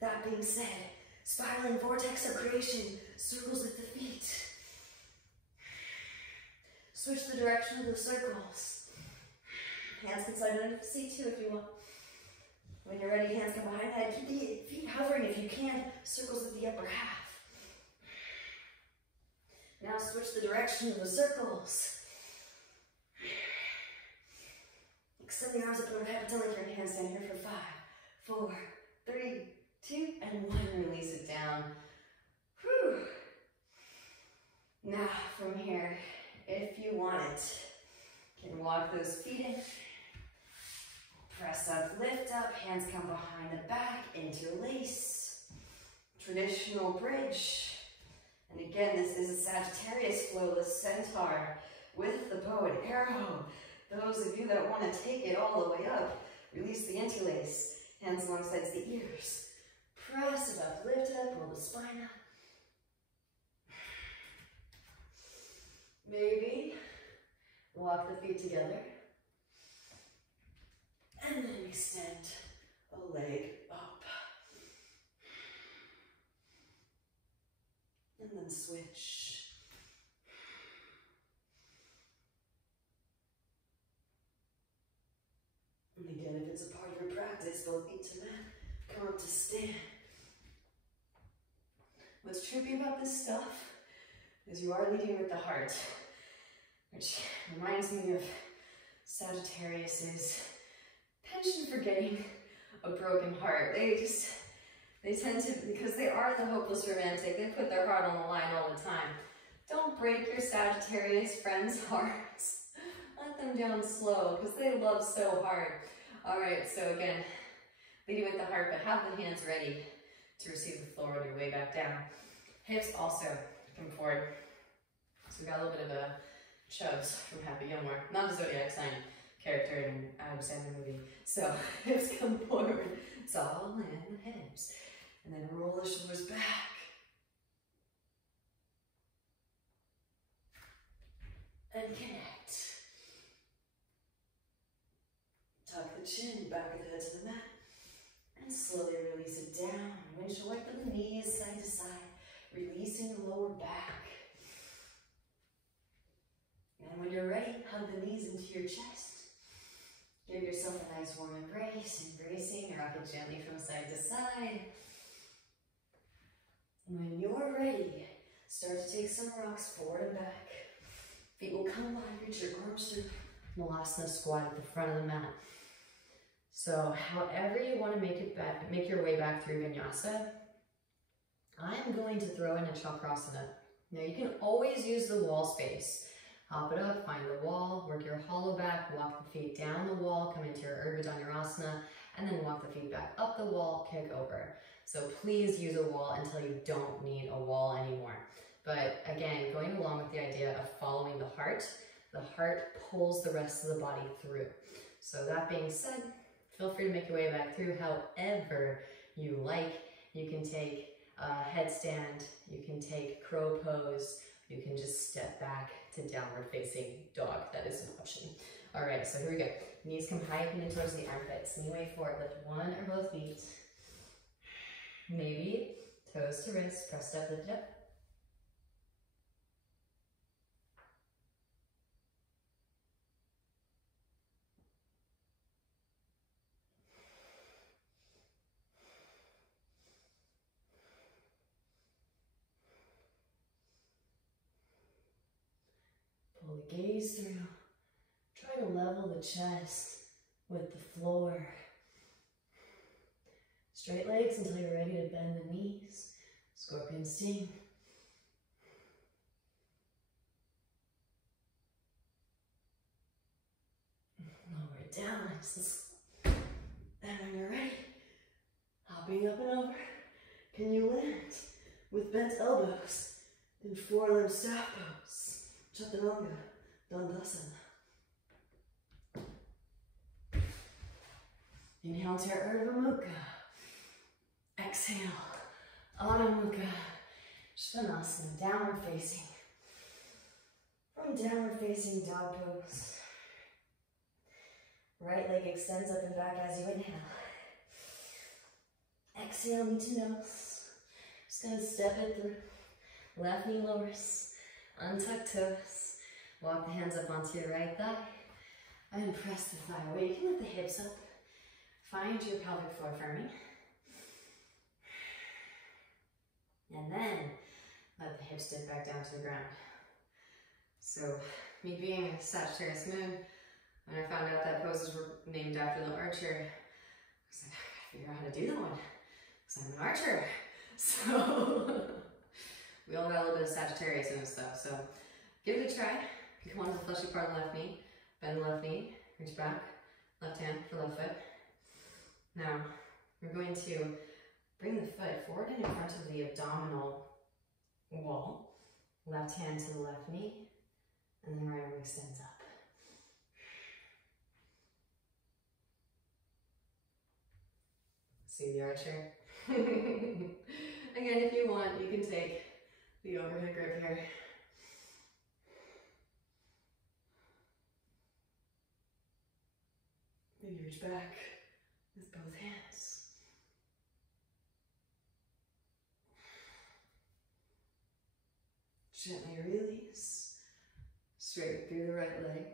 that being said, spiraling vortex of creation, circles with the feet. Switch the direction of the circles. Hands can slide under the seat too if you want. When you're ready, hands come behind the head. Keep the feet hovering if you can. Circles with the upper half. Now switch the direction of the circles. Extend the arms up overhead. Pretend like you're in handstand here for 5, 4, 3, 2, and 1. Release it down. Whew. Now from here, if you want it, you can walk those feet in. Press up, lift up, hands come behind the back, interlace. Traditional bridge. And again, this is a Sagittarius Flow, the centaur with the bow and arrow. Those of you that want to take it all the way up, release the interlace. Hands alongside the ears. Press it up, lift it up, roll the spine up. Maybe walk the feet together. And then extend a leg up. And then switch. And again, if it's a part of your practice, both feet to mat, come up to stand. What's trippy about this stuff is you are leading with the heart, which reminds me of Sagittarius's penchant for getting a broken heart. They tend to, because they are the hopeless romantic, they put their heart on the line all the time. Don't break your Sagittarius friends' hearts. Let them down slow, because they love so hard. All right, so again, leading with the heart, but have the hands ready to receive the floor on your way back down. Hips also come forward. So we got a little bit of a Chubbs from Happy Gilmore, not the zodiac sign character in Adam Sandler movie. So hips come forward. It's all in the hips. And then roll the shoulders back. And connect. Tuck the chin, back of the head to the mat. And slowly release it down. Windshield wipe the knees side to side. Releasing the lower back. And when you're ready, hug the knees into your chest. Give yourself a nice warm embrace. Embracing, rock it gently from side to side. And when you're ready, start to take some rocks forward and back. Feet will come wide, reach your arms through. Malasana squat at the front of the mat. So however you want to make it back, make your way back through vinyasa, I'm going to throw in a chakrasana. Now you can always use the wall space. Hop it up, find the wall, work your hollow back, walk the feet down the wall, come into your Urdhva Dhanurasana, and then walk the feet back up the wall, kick over. So please use a wall until you don't need a wall anymore. But again, going along with the idea of following the heart pulls the rest of the body through. So that being said, feel free to make your way back through however you like. You can take a headstand, you can take crow pose, you can just step back to downward facing dog. That is an option. All right, so here we go. Knees come high up and in towards the armpits. Knee way forward, lift one or both feet. Maybe toes to wrist, press up, lift it up. Pull the gaze through. Try to level the chest with the floor. Straight legs until you're ready to bend the knees. Scorpion sting. Lower it down, nice and slow. And when you're ready, hopping up and over, can you land with bent elbows in forelimb staff pose? Chaturanga Dandasana. Inhale to your Urdhva Mukha. Exhale, Adho Mukha. Svanasana, downward facing. From downward facing dog pose. Right leg extends up and back as you inhale. Exhale, knee to nose. Just gonna step it through. Left knee lowers. Untuck toes. Walk the hands up onto your right thigh. And press the thigh away. You can lift the hips up. Find your pelvic floor firming. And then let the hips dip back down to the ground. So, me being a Sagittarius moon, when I found out that poses were named after the archer, I was like, I gotta figure out how to do that one, because I'm an archer. So, we all got a little bit of Sagittarius in us though, so give it a try. You come onto the fleshy part of the left knee, bend the left knee, reach back, left hand for left foot. Now, we're going to bring the foot forward and in front of the abdominal wall, left hand to the left knee, and then right arm extends up. See the archer? Again, if you want, you can take the overhead grip here. Maybe reach back with both hands. Gently release. Straight through the right leg.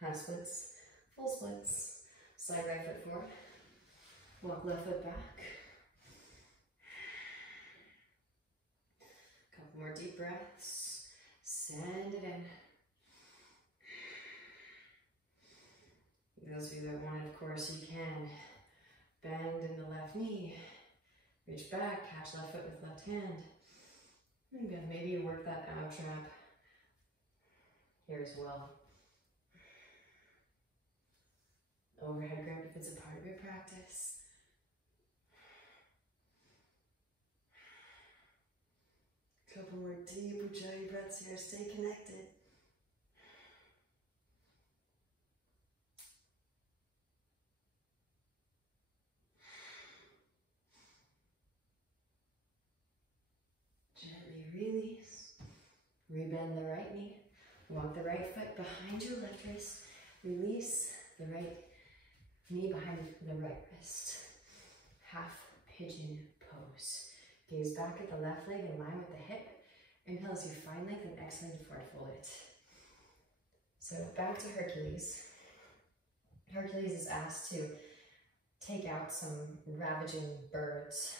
Half splits, full splits. Slide right foot forward. Walk left foot back. Couple more deep breaths. Send it in. Those of you that want it, of course, you can bend in the left knee. Reach back, catch left foot with left hand. And again, maybe you work that ab trap here as well. Overhead grip if it's a part of your practice. Couple more deep Ujjayi breaths here. Stay connected. Gently release. Rebend the right knee. Walk the right foot behind your left wrist. Release the right knee behind the right wrist. Half pigeon pose. Gaze back at the left leg in line with the hip. Inhale as you find length and exhale to forward fold it. So back to Hercules. Hercules is asked to take out some ravaging birds.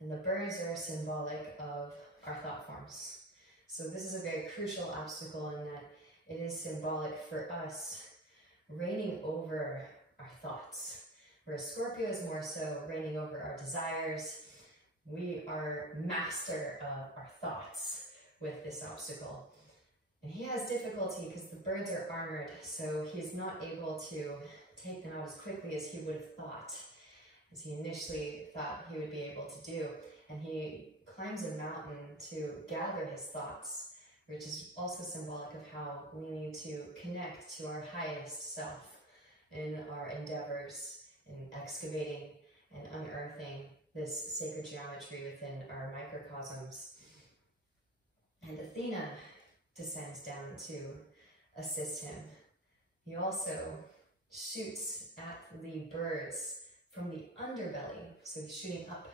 And the birds are symbolic of our thought forms. So this is a very crucial obstacle in that it is symbolic for us reigning over our thoughts. Whereas Scorpio is more so reigning over our desires. We are master of our thoughts with this obstacle. And he has difficulty because the birds are armored, so he's not able to take them out as quickly as he would have thought. as he initially thought he would be able to do. And he climbs a mountain to gather his thoughts, which is also symbolic of how we need to connect to our highest self in our endeavors in excavating and unearthing this sacred geometry within our microcosms. And Athena descends down to assist him. He also shoots at the birds from the underbelly, so he's shooting up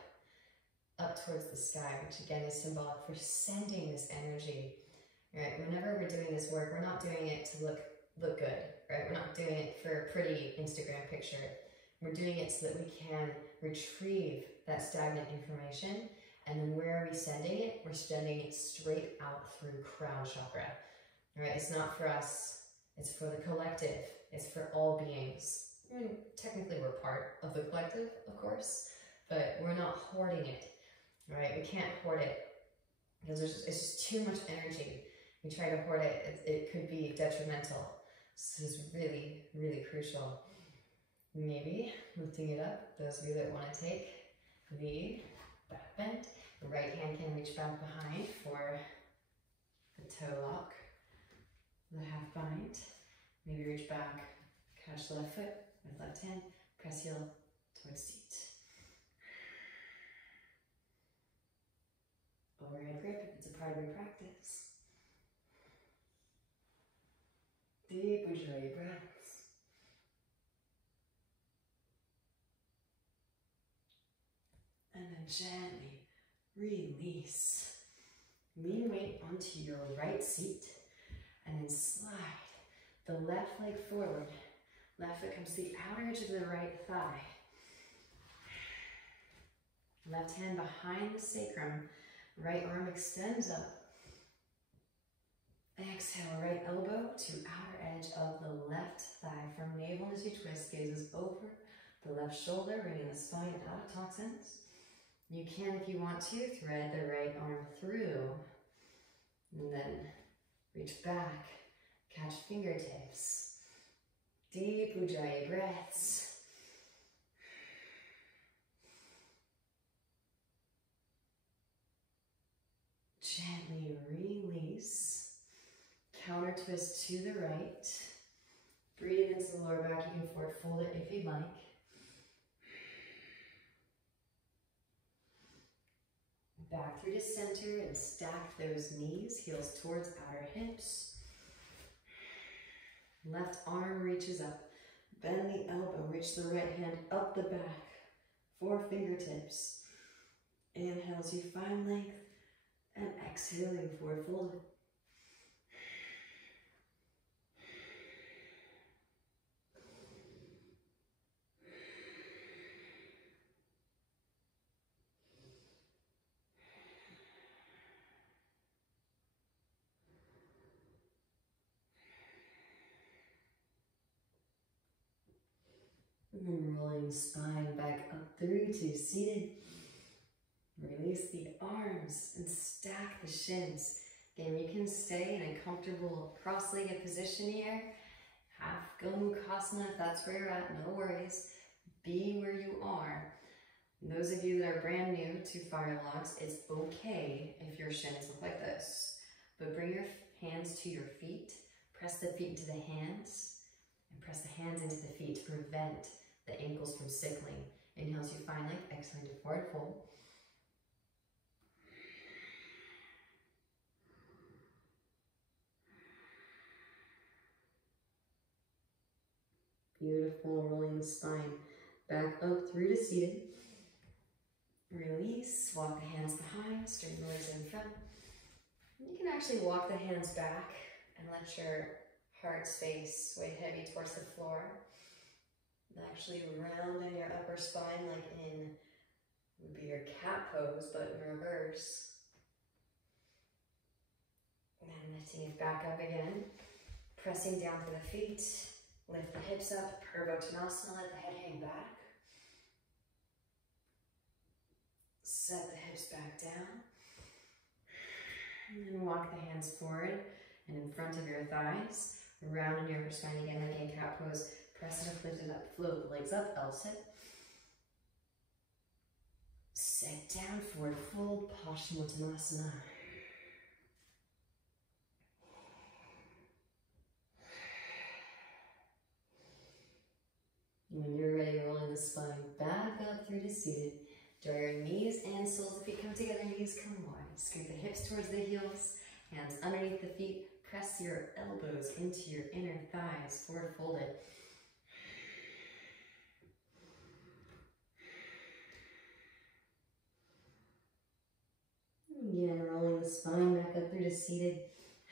towards the sky, which again is symbolic for sending this energy. Right? Whenever we're doing this work, we're not doing it to look good, right? We're not doing it for a pretty Instagram picture. We're doing it so that we can retrieve that stagnant information. And then where are we sending it? We're sending it straight out through crown chakra, right? It's not for us, it's for the collective. It's for all beings. I mean, technically we're part of the collective, of course, but we're not hoarding it, right? We can't hoard it because it's just too much energy. We try to hoard it, it could be detrimental. So this is really, really crucial. Maybe lifting it up, those of you that want to take the back bend. The right hand can reach back behind for the toe lock, the half bind. Maybe reach back, catch the left foot with left hand, press heel towards seat. Overhead grip if it's a part of your practice. Deep Ujjayi breaths. And then gently release. Lean weight onto your right seat and then slide the left leg forward. Left foot comes to the outer edge of the right thigh. Left hand behind the sacrum. Right arm extends up. Exhale, right elbow to outer edge of the left thigh. From navel as you twist, gazes over the left shoulder, bringing the spine out of toxins. You can, if you want to, thread the right arm through. And then reach back, catch fingertips. Deep Ujjayi breaths. Gently release. Counter twist to the right. Breathe into the lower back. You can forward fold it if you'd like. Back through to center and stack those knees, heels towards outer hips. Left arm reaches up. Bend the elbow, reach the right hand up the back. 4 fingertips. Inhale as you find length. And exhaling, forward fold. And rolling spine back up through to seated. Release the arms and stack the shins. Again, you can stay in a comfortable cross-legged position here. Half Gomukhasana if that's where you're at, no worries. Be where you are. And those of you that are brand new to fire logs, it's okay if your shins look like this. But bring your hands to your feet. Press the feet into the hands. And press the hands into the feet to prevent the ankles from sickling. Inhale as you find length, exhale to forward fold. Beautiful, rolling the spine back up through to seated. Release, walk the hands behind, straighten the legs in front. You can actually walk the hands back and let your heart space weigh heavy towards the floor. And actually rounding your upper spine like in, would be your cat pose, but in reverse. And then lifting it back up again, pressing down to the feet. Lift the hips up, Purvottanasana, let the head hang back. Set the hips back down. And then walk the hands forward and in front of your thighs. Round your upper spine again, like in cat pose. Press it up, lift it up, float the legs up, L sit. Sit down, forward fold, Paschimottanasana. When you're ready, rolling the spine back up through to seated. Draw your knees and soles of the feet come together, knees come wide. Scoot the hips towards the heels, hands underneath the feet. Press your elbows into your inner thighs, forward folded. Again, rolling the spine back up through to seated.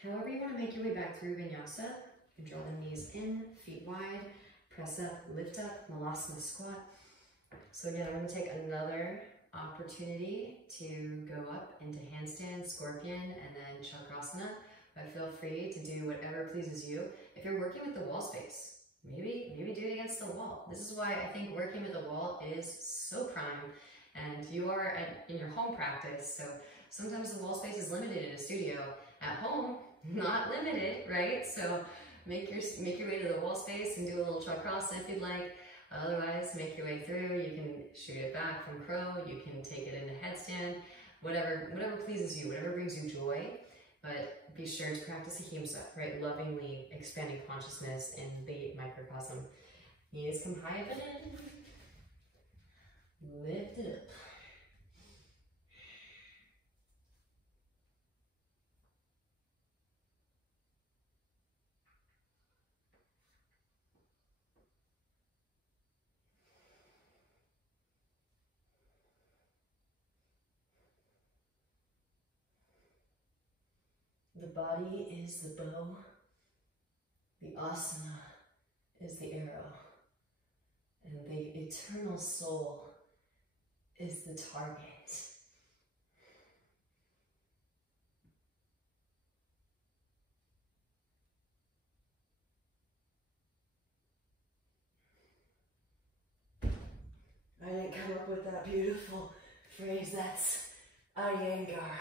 However you want to make your way back through vinyasa. You can draw the knees in, feet wide. Press up, lift up, malasana squat. So again, we're going to take another opportunity to go up into handstand, scorpion, and then chakrasana. But feel free to do whatever pleases you. If you're working with the wall space, maybe do it against the wall. This is why I think working with the wall is so prime. And you are in your home practice, so sometimes the wall space is limited in a studio. At home, not limited, right? So make your way to the wall space and do a little chakrasana if you'd like. Otherwise, make your way through. You can shoot it back from crow. You can take it into headstand. Whatever pleases you, whatever brings you joy. But be sure to practice ahimsa, right? Lovingly expanding consciousness in the microcosm. Knees come high up and in. Lift it up. The body is the bow, the asana is the arrow, and the eternal soul is the target. I didn't come up with that beautiful phrase, that's Iyengar.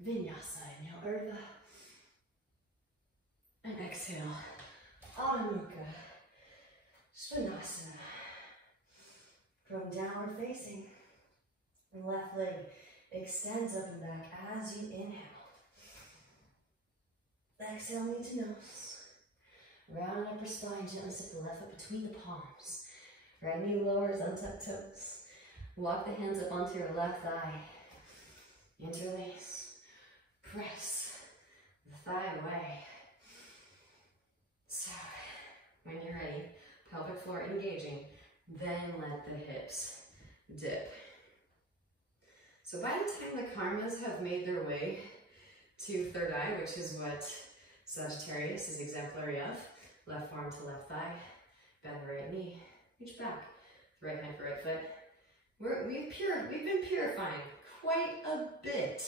Vinyasa, inhale, Urdhva, and exhale, Adho Mukha, Svanasana. From downward facing, the left leg extends up and back as you inhale. Exhale, knee to nose. Round upper spine, gently step the left foot between the palms. Right knee lowers, untuck toes. Walk the hands up onto your left thigh. Interlace. Press the thigh away. So, when you're ready, pelvic floor engaging, then let the hips dip. So by the time the karmas have made their way to third eye, which is what Sagittarius is exemplary of, left arm to left thigh, bend the right knee, reach back, right hand for right foot. We've been purifying quite a bit.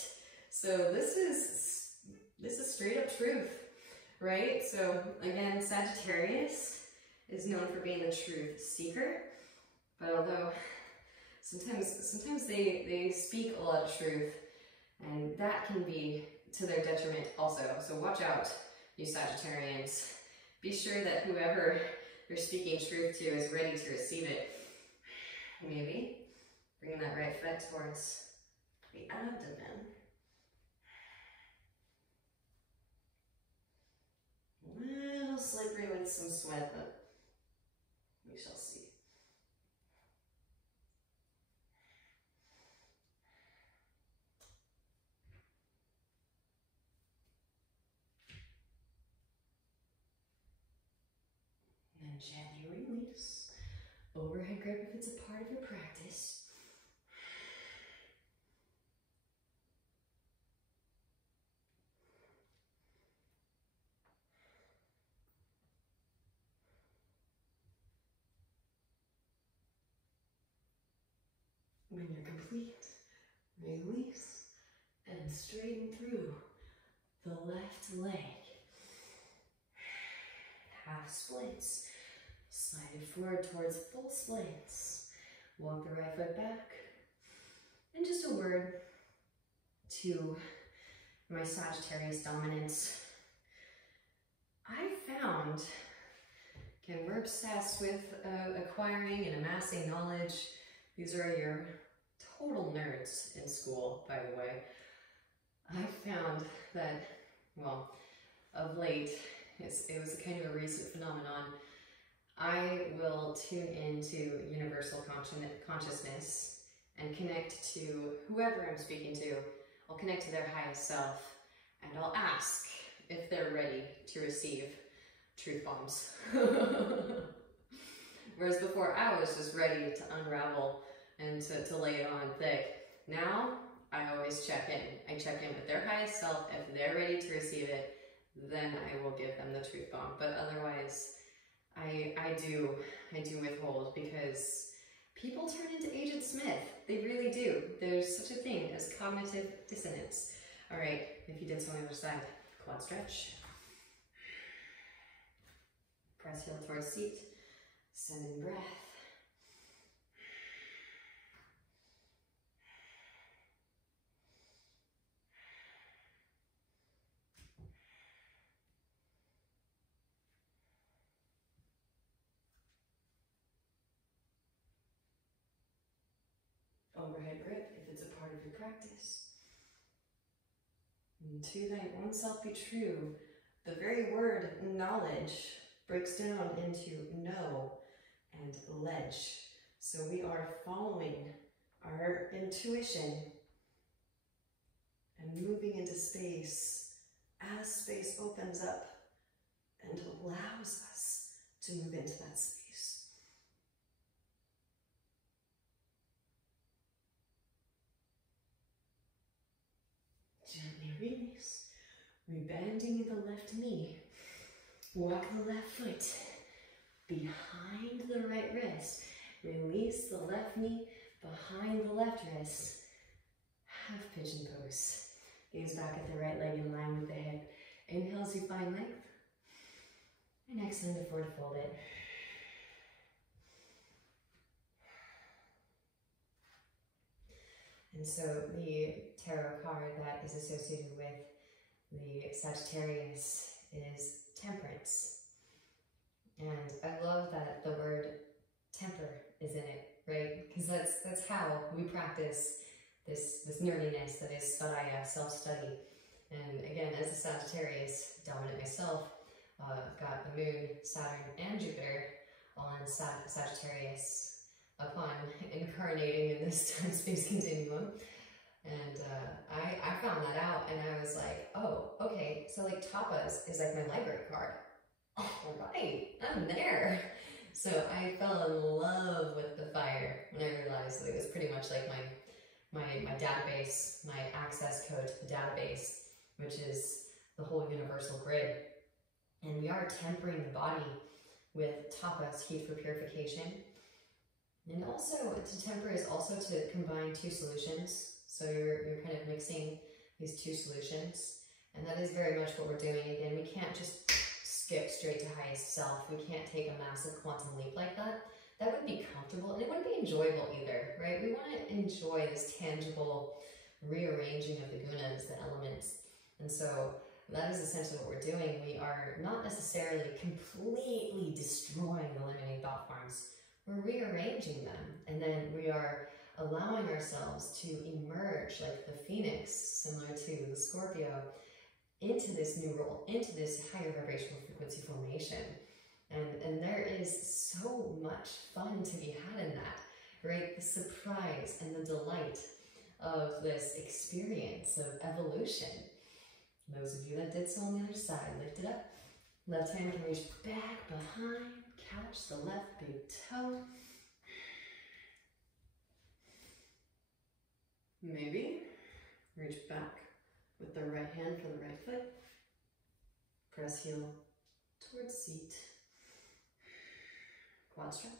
So this is straight up truth, right? So again, Sagittarius is known for being the truth seeker, but although sometimes they speak a lot of truth, and that can be to their detriment also. So watch out, you Sagittarians. Be sure that whoever you're speaking truth to is ready to receive it. Maybe bring that right foot towards the abdomen. A little slippery with some sweat, but we shall see. And then gently release. Overhead grip if it's a part of your practice. When you're complete, release and straighten through the left leg. Half splits. Slide it forward towards full splits. Walk the right foot back. And just a word to my Sagittarius dominance. I found And we're obsessed with acquiring and amassing knowledge. These are your total nerds in school, by the way. I found that, well, of late, it was a kind of a recent phenomenon. I will tune into universal consciousness and connect to whoever I'm speaking to. I'll connect to their highest self, and I'll ask if they're ready to receive truth bombs. Whereas before, I was just ready to unravel and to lay it on thick. Now, I always check in. I check in with their highest self. If they're ready to receive it, then I will give them the truth bomb. But otherwise, I do withhold, because people turn into Agent Smith. They really do. There's such a thing as cognitive dissonance. All right, if you did so on the other side, quad stretch. Press heel towards seat. Send in breath. Overhead grip if it's a part of your practice. And to thine own self be true. The very word knowledge breaks down into know and ledge. So we are following our intuition and moving into space as space opens up and allows us to move into that space. Gently release, rebanding the left knee. Walk the left foot behind the right wrist. Release the left knee behind the left wrist. Half pigeon pose. Gaze back at the right leg in line with the hip. Inhale as you find length. And exhale to forward fold it. And so the tarot card that is associated with the Sagittarius is Temperance. And I love that the word temper is in it, right? Because that's how we practice this nerdiness that is Swadhyaya, self-study. And again, as a Sagittarius dominant myself, I've got the moon, Saturn, and Jupiter on Sagittarius upon incarnating in this time-space continuum. And I found that out, and I was like, oh, okay, so like tapas is like my library card. All right, I'm there. So I fell in love with the fire when I realized that it was pretty much like my database, my access code to the database, which is the whole universal grid. And we are tempering the body with tapas, heat for purification. And also, to temper is also to combine two solutions. So you're kind of mixing these two solutions. And that is very much what we're doing. Again, we can't just skip straight to highest self. We can't take a massive quantum leap like that. That wouldn't be comfortable, and it wouldn't be enjoyable either, right? We want to enjoy this tangible rearranging of the gunas, the elements. And so that is essentially what we're doing. We are not necessarily completely destroying the limiting thought forms. We're rearranging them, and then we are allowing ourselves to emerge like the phoenix, similar to the Scorpio, into this new role, into this higher vibrational frequency formation. And there is so much fun to be had in that, right? The surprise and the delight of this experience of evolution. Those of you that did so on the other side, lift it up. Left hand can reach back behind, couch the left big toe. Maybe reach back with the right hand for the right foot. Press heel towards seat. Quad stretch.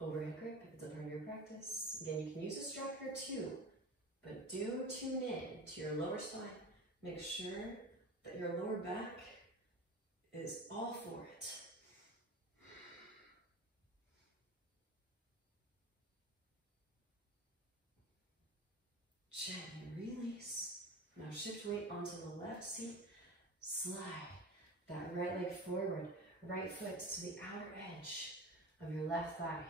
Overhead grip if it's a part of your practice. Again, you can use a strap here too, but do tune in to your lower spine. Make sure that your lower back is all for it. Gently release. Now shift weight onto the left seat. Slide That right leg forward, right foot to the outer edge of your left thigh.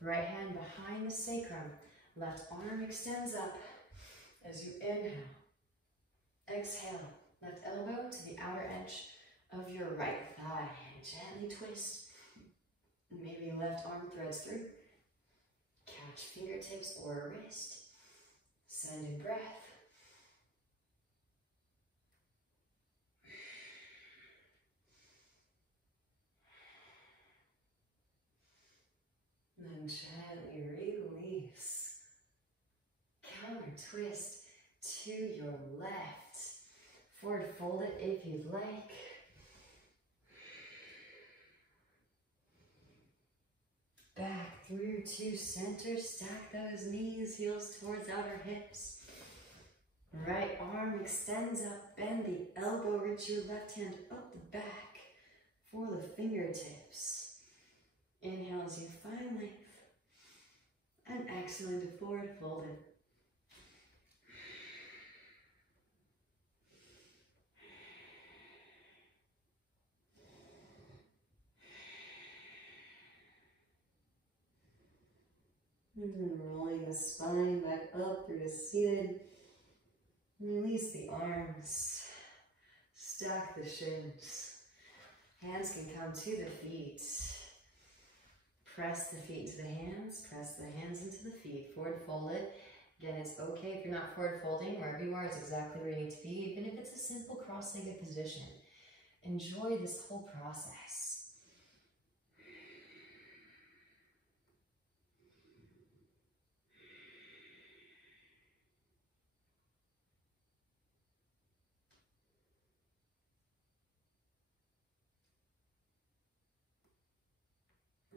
Right hand behind the sacrum, left arm extends up as you inhale. Exhale, left elbow to the outer edge of your right thigh. Gently twist. Maybe left arm threads through. Catch fingertips or wrist. Send in breath. Then gently release. Counter twist to your left. Forward fold it if you'd like. Back through to center. Stack those knees, heels towards outer hips. Right arm extends up. Bend the elbow. Reach your left hand up the back for the fingertips. Inhale as you find length. And exhale into forward folded. And then rolling the spine back up through to seated. Release the arms. Stack the shins. Hands can come to the feet. Press the feet to the hands. Press the hands into the feet. Forward fold it. Again, it's okay if you're not forward folding. Wherever you are is exactly where you need to be, even if it's a simple cross-legged position. Enjoy this whole process.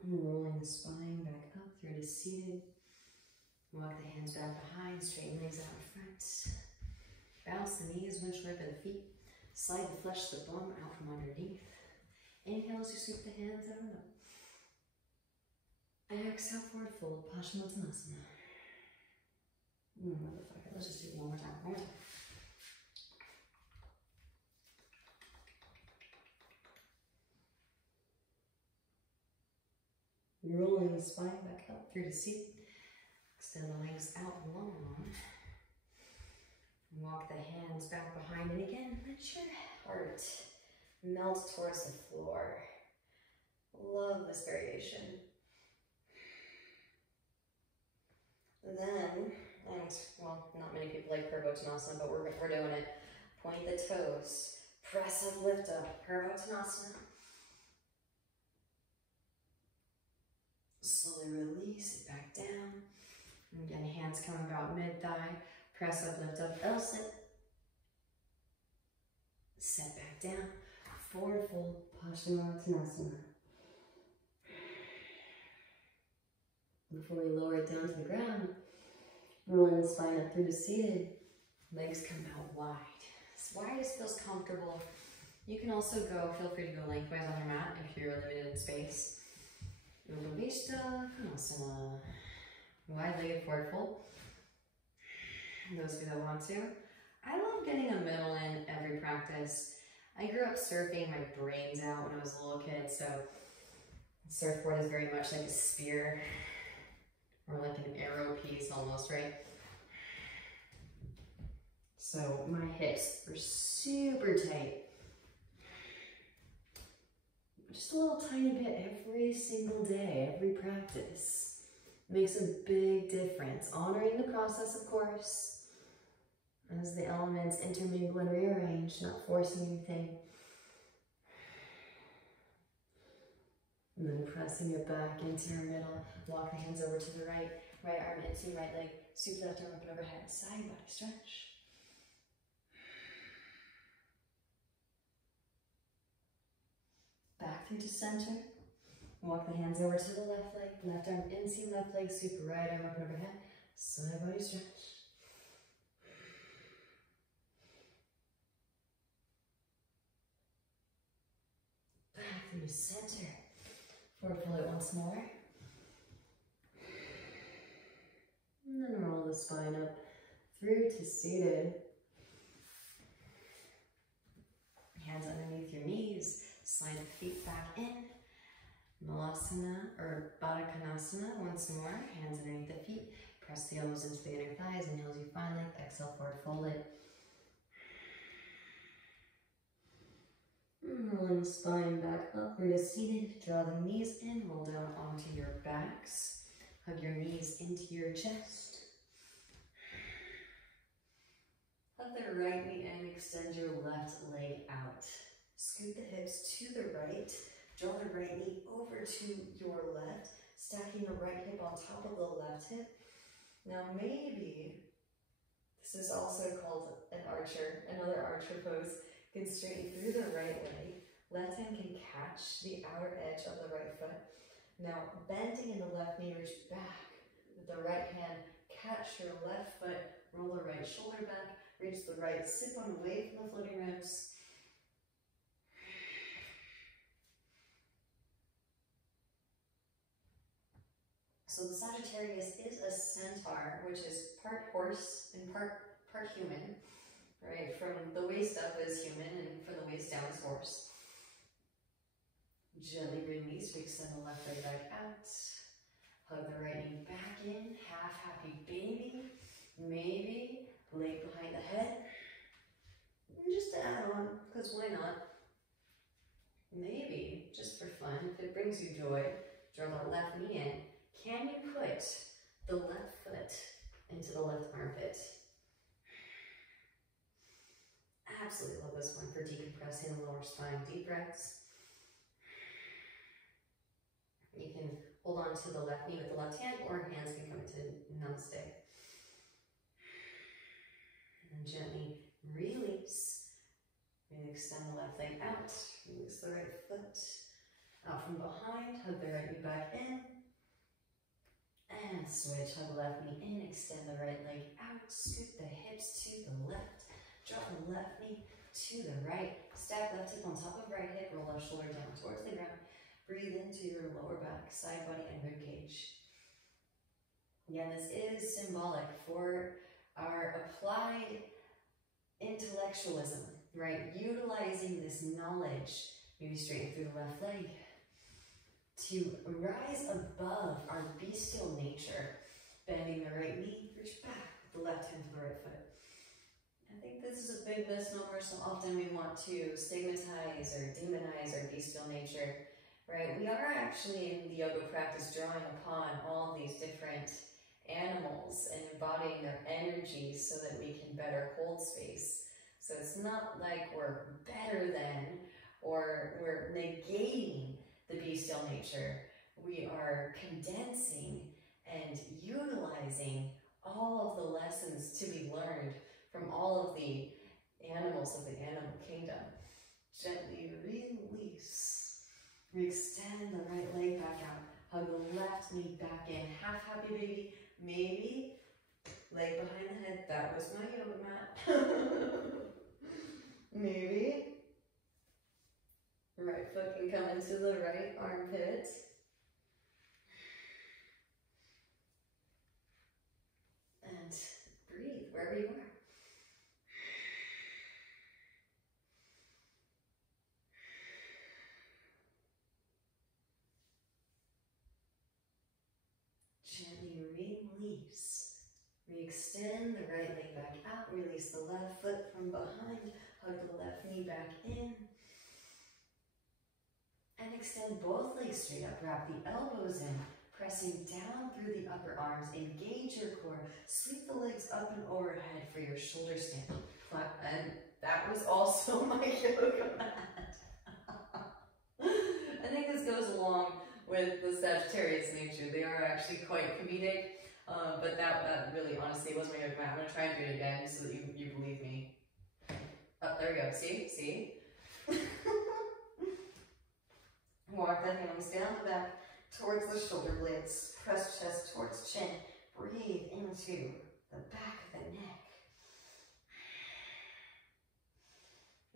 Rolling the spine back up through to seated. Walk the hands back behind, straighten legs out in front. Bounce the knees, winch right by the feet. Slide the flesh of the bum out from underneath. Inhale as you sweep the hands out and up. Exhale, forward fold, Paschimottanasana. Motherfucker, let's just do it one more time. One more time. Rolling the spine back up through to seat. Extend the legs out long. Walk the hands back behind, and again, let your heart melt towards the floor. Love this variation. Then, well, not many people like Purvottanasana, but we're doing it. Point the toes. Press up, lift up. Purvottanasana. Slowly release it back down. And again, hands come about mid-thigh. Press up, lift up, L-sit. Set back down. Forward fold, Paschimottanasana. Before we lower it down to the ground, rolling the spine up through to seated. Legs come out wide. As wide as feels comfortable. You can also feel free to go lengthwise on your mat if you're limited in space. Uddhavishta Konasana. Wide-legged forward fold. Those of you that want to. I love getting a middle in every practice. I grew up surfing my brains out when I was a little kid, so surfboard is very much like a spear or like an arrow piece almost, right? So my hips are super tight. Just a little tiny bit every single day, every practice. Makes a big difference. Honoring the process, of course, as the elements intermingle and rearrange, not forcing anything. And then pressing it back into your middle. Walk the hands over to the right. Right arm into right leg. Sweep left arm up and overhead. Side body stretch. Back through to center. Walk the hands over to the left leg. Left arm into left leg. Sweep right arm up and overhead. Side body stretch. Back through to center. Forward fold it once more. And then roll the spine up through to seated. hands underneath your knees, slide the feet back in. Malasana or Baddha Konasana once more, hands underneath the feet. Press the elbows into the inner thighs, inhale as you find length, exhale forward, fold it. Rolling the spine back up into seated, draw the knees in, roll down onto your backs. Hug your knees into your chest. Hug the right knee in, extend your left leg out. Scoot the hips to the right, draw the right knee over to your left, stacking the right hip on top of the left hip. Now maybe, this is also called an archer, another archer pose. You can straighten through the right leg. Left hand can catch the outer edge of the right foot. Now bending in the left knee, reach back. With the right hand, catch your left foot, roll the right shoulder back, reach the right sit bone away from the floating ribs. So the Sagittarius is a centaur, which is part horse and part human. Right, from the waist up is human and from the waist down is horse. Gently release, we extend the left leg back out. Hug the right knee back in, half happy baby. Maybe leg behind the head. And just to add on, because why not? Maybe, just for fun, if it brings you joy, draw the left knee in. Can you put the left foot into the left armpit? Absolutely love this one for decompressing the lower spine. Deep breaths. You can hold on to the left knee with the left hand, or hands can come to namaste. And then gently release. Really extend the left leg out. Release the right foot out from behind. Hug the right knee back in. And switch. Hug the left knee in. Extend the right leg out. Scoot the hips to the left. Drop the left knee to the right. Stack left hip on top of right hip. Roll left shoulder down towards the ground. Breathe into your lower back, side body, and rib cage. Again, this is symbolic for our applied intellectualism, right? Utilizing this knowledge, maybe straighten through the left leg, to rise above our bestial nature. Bending the right knee, reach back with the left hand to the right foot. I think this is a big misnomer. So often we want to stigmatize or demonize our bestial nature, right? We are actually in the yoga practice drawing upon all these different animals and embodying their energies so that we can better hold space. So it's not like we're better than or we're negating the bestial nature. We are condensing and utilizing all of the lessons to be learned from all of the animals of the animal kingdom. Gently release. Re-extend the right leg back out. Hug the left knee back in. Half happy baby. Maybe leg behind the head. That was my yoga mat. Maybe right foot can come into the right armpit. And breathe wherever you are. Gently release. Re-extend the right leg back out. Release the left foot from behind. Hug the left knee back in. And extend both legs straight up. Wrap the elbows in. Pressing down through the upper arms. Engage your core. Sweep the legs up and overhead for your shoulder stand. And that was also my yoga mat. I think this goes along with the Sagittarius nature. They are actually quite comedic, but that really honestly was my yoga mat. I'm going to try and do it again so that you believe me. Oh, there we go. See? Walk the hands down the back towards the shoulder blades. Press chest towards chin. Breathe into the back of the neck.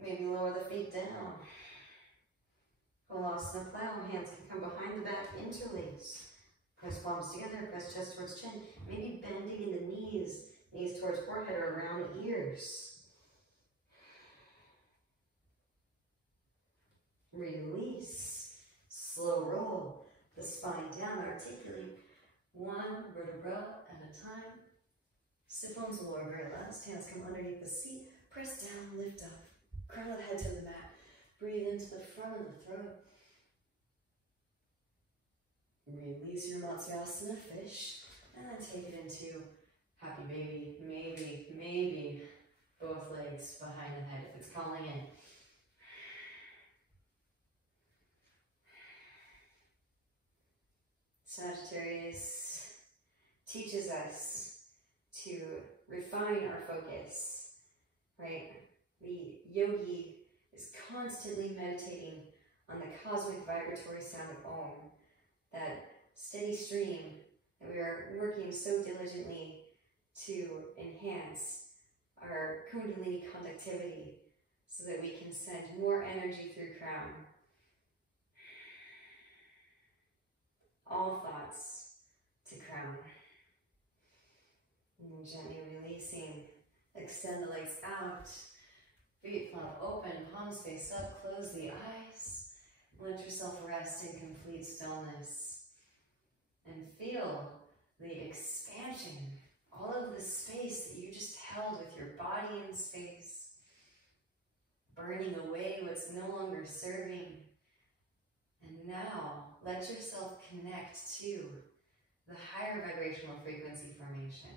Maybe lower the feet down. Balasana plow. Hands can come behind the back, interlace. Press palms together, press chest towards chin. Maybe bending in the knees. Knees towards forehead or around ears. Release. Slow roll the spine down. Articulate one vertebra at a time. Sit bones lower, very last. Hands come underneath the seat. Press down, lift up. Crown of the head to the mat. Breathe into the front of the throat. Release your Matsyasana fish. And then take it into happy baby. Maybe both legs behind the head if it's calling in. Sagittarius teaches us to refine our focus, right? The yogi is constantly meditating on the cosmic vibratory sound of Om, that steady stream that we are working so diligently to enhance our kundalini conductivity so that we can send more energy through crown. All thoughts to crown. And gently releasing. Extend the legs out. Feet flat open, palms face up, close the eyes. Let yourself rest in complete stillness. And feel the expansion, all of the space that you just held with your body in space. Burning away what's no longer serving. And now, let yourself connect to the higher vibrational frequency formation.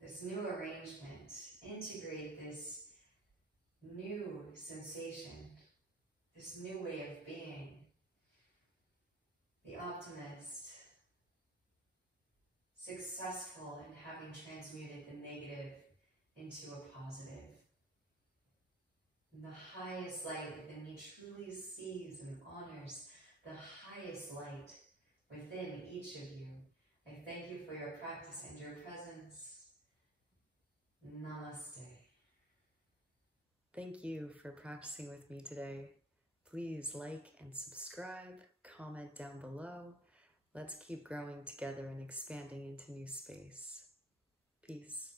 This new arrangement, integrate this new sensation, this new way of being. The optimist, successful in having transmuted the negative into a positive. And the highest light within me truly sees and honors the highest light within each of you. I thank you for your practice and your presence. Namaste. Thank you for practicing with me today. Please like and subscribe, comment down below. Let's keep growing together and expanding into new space. Peace.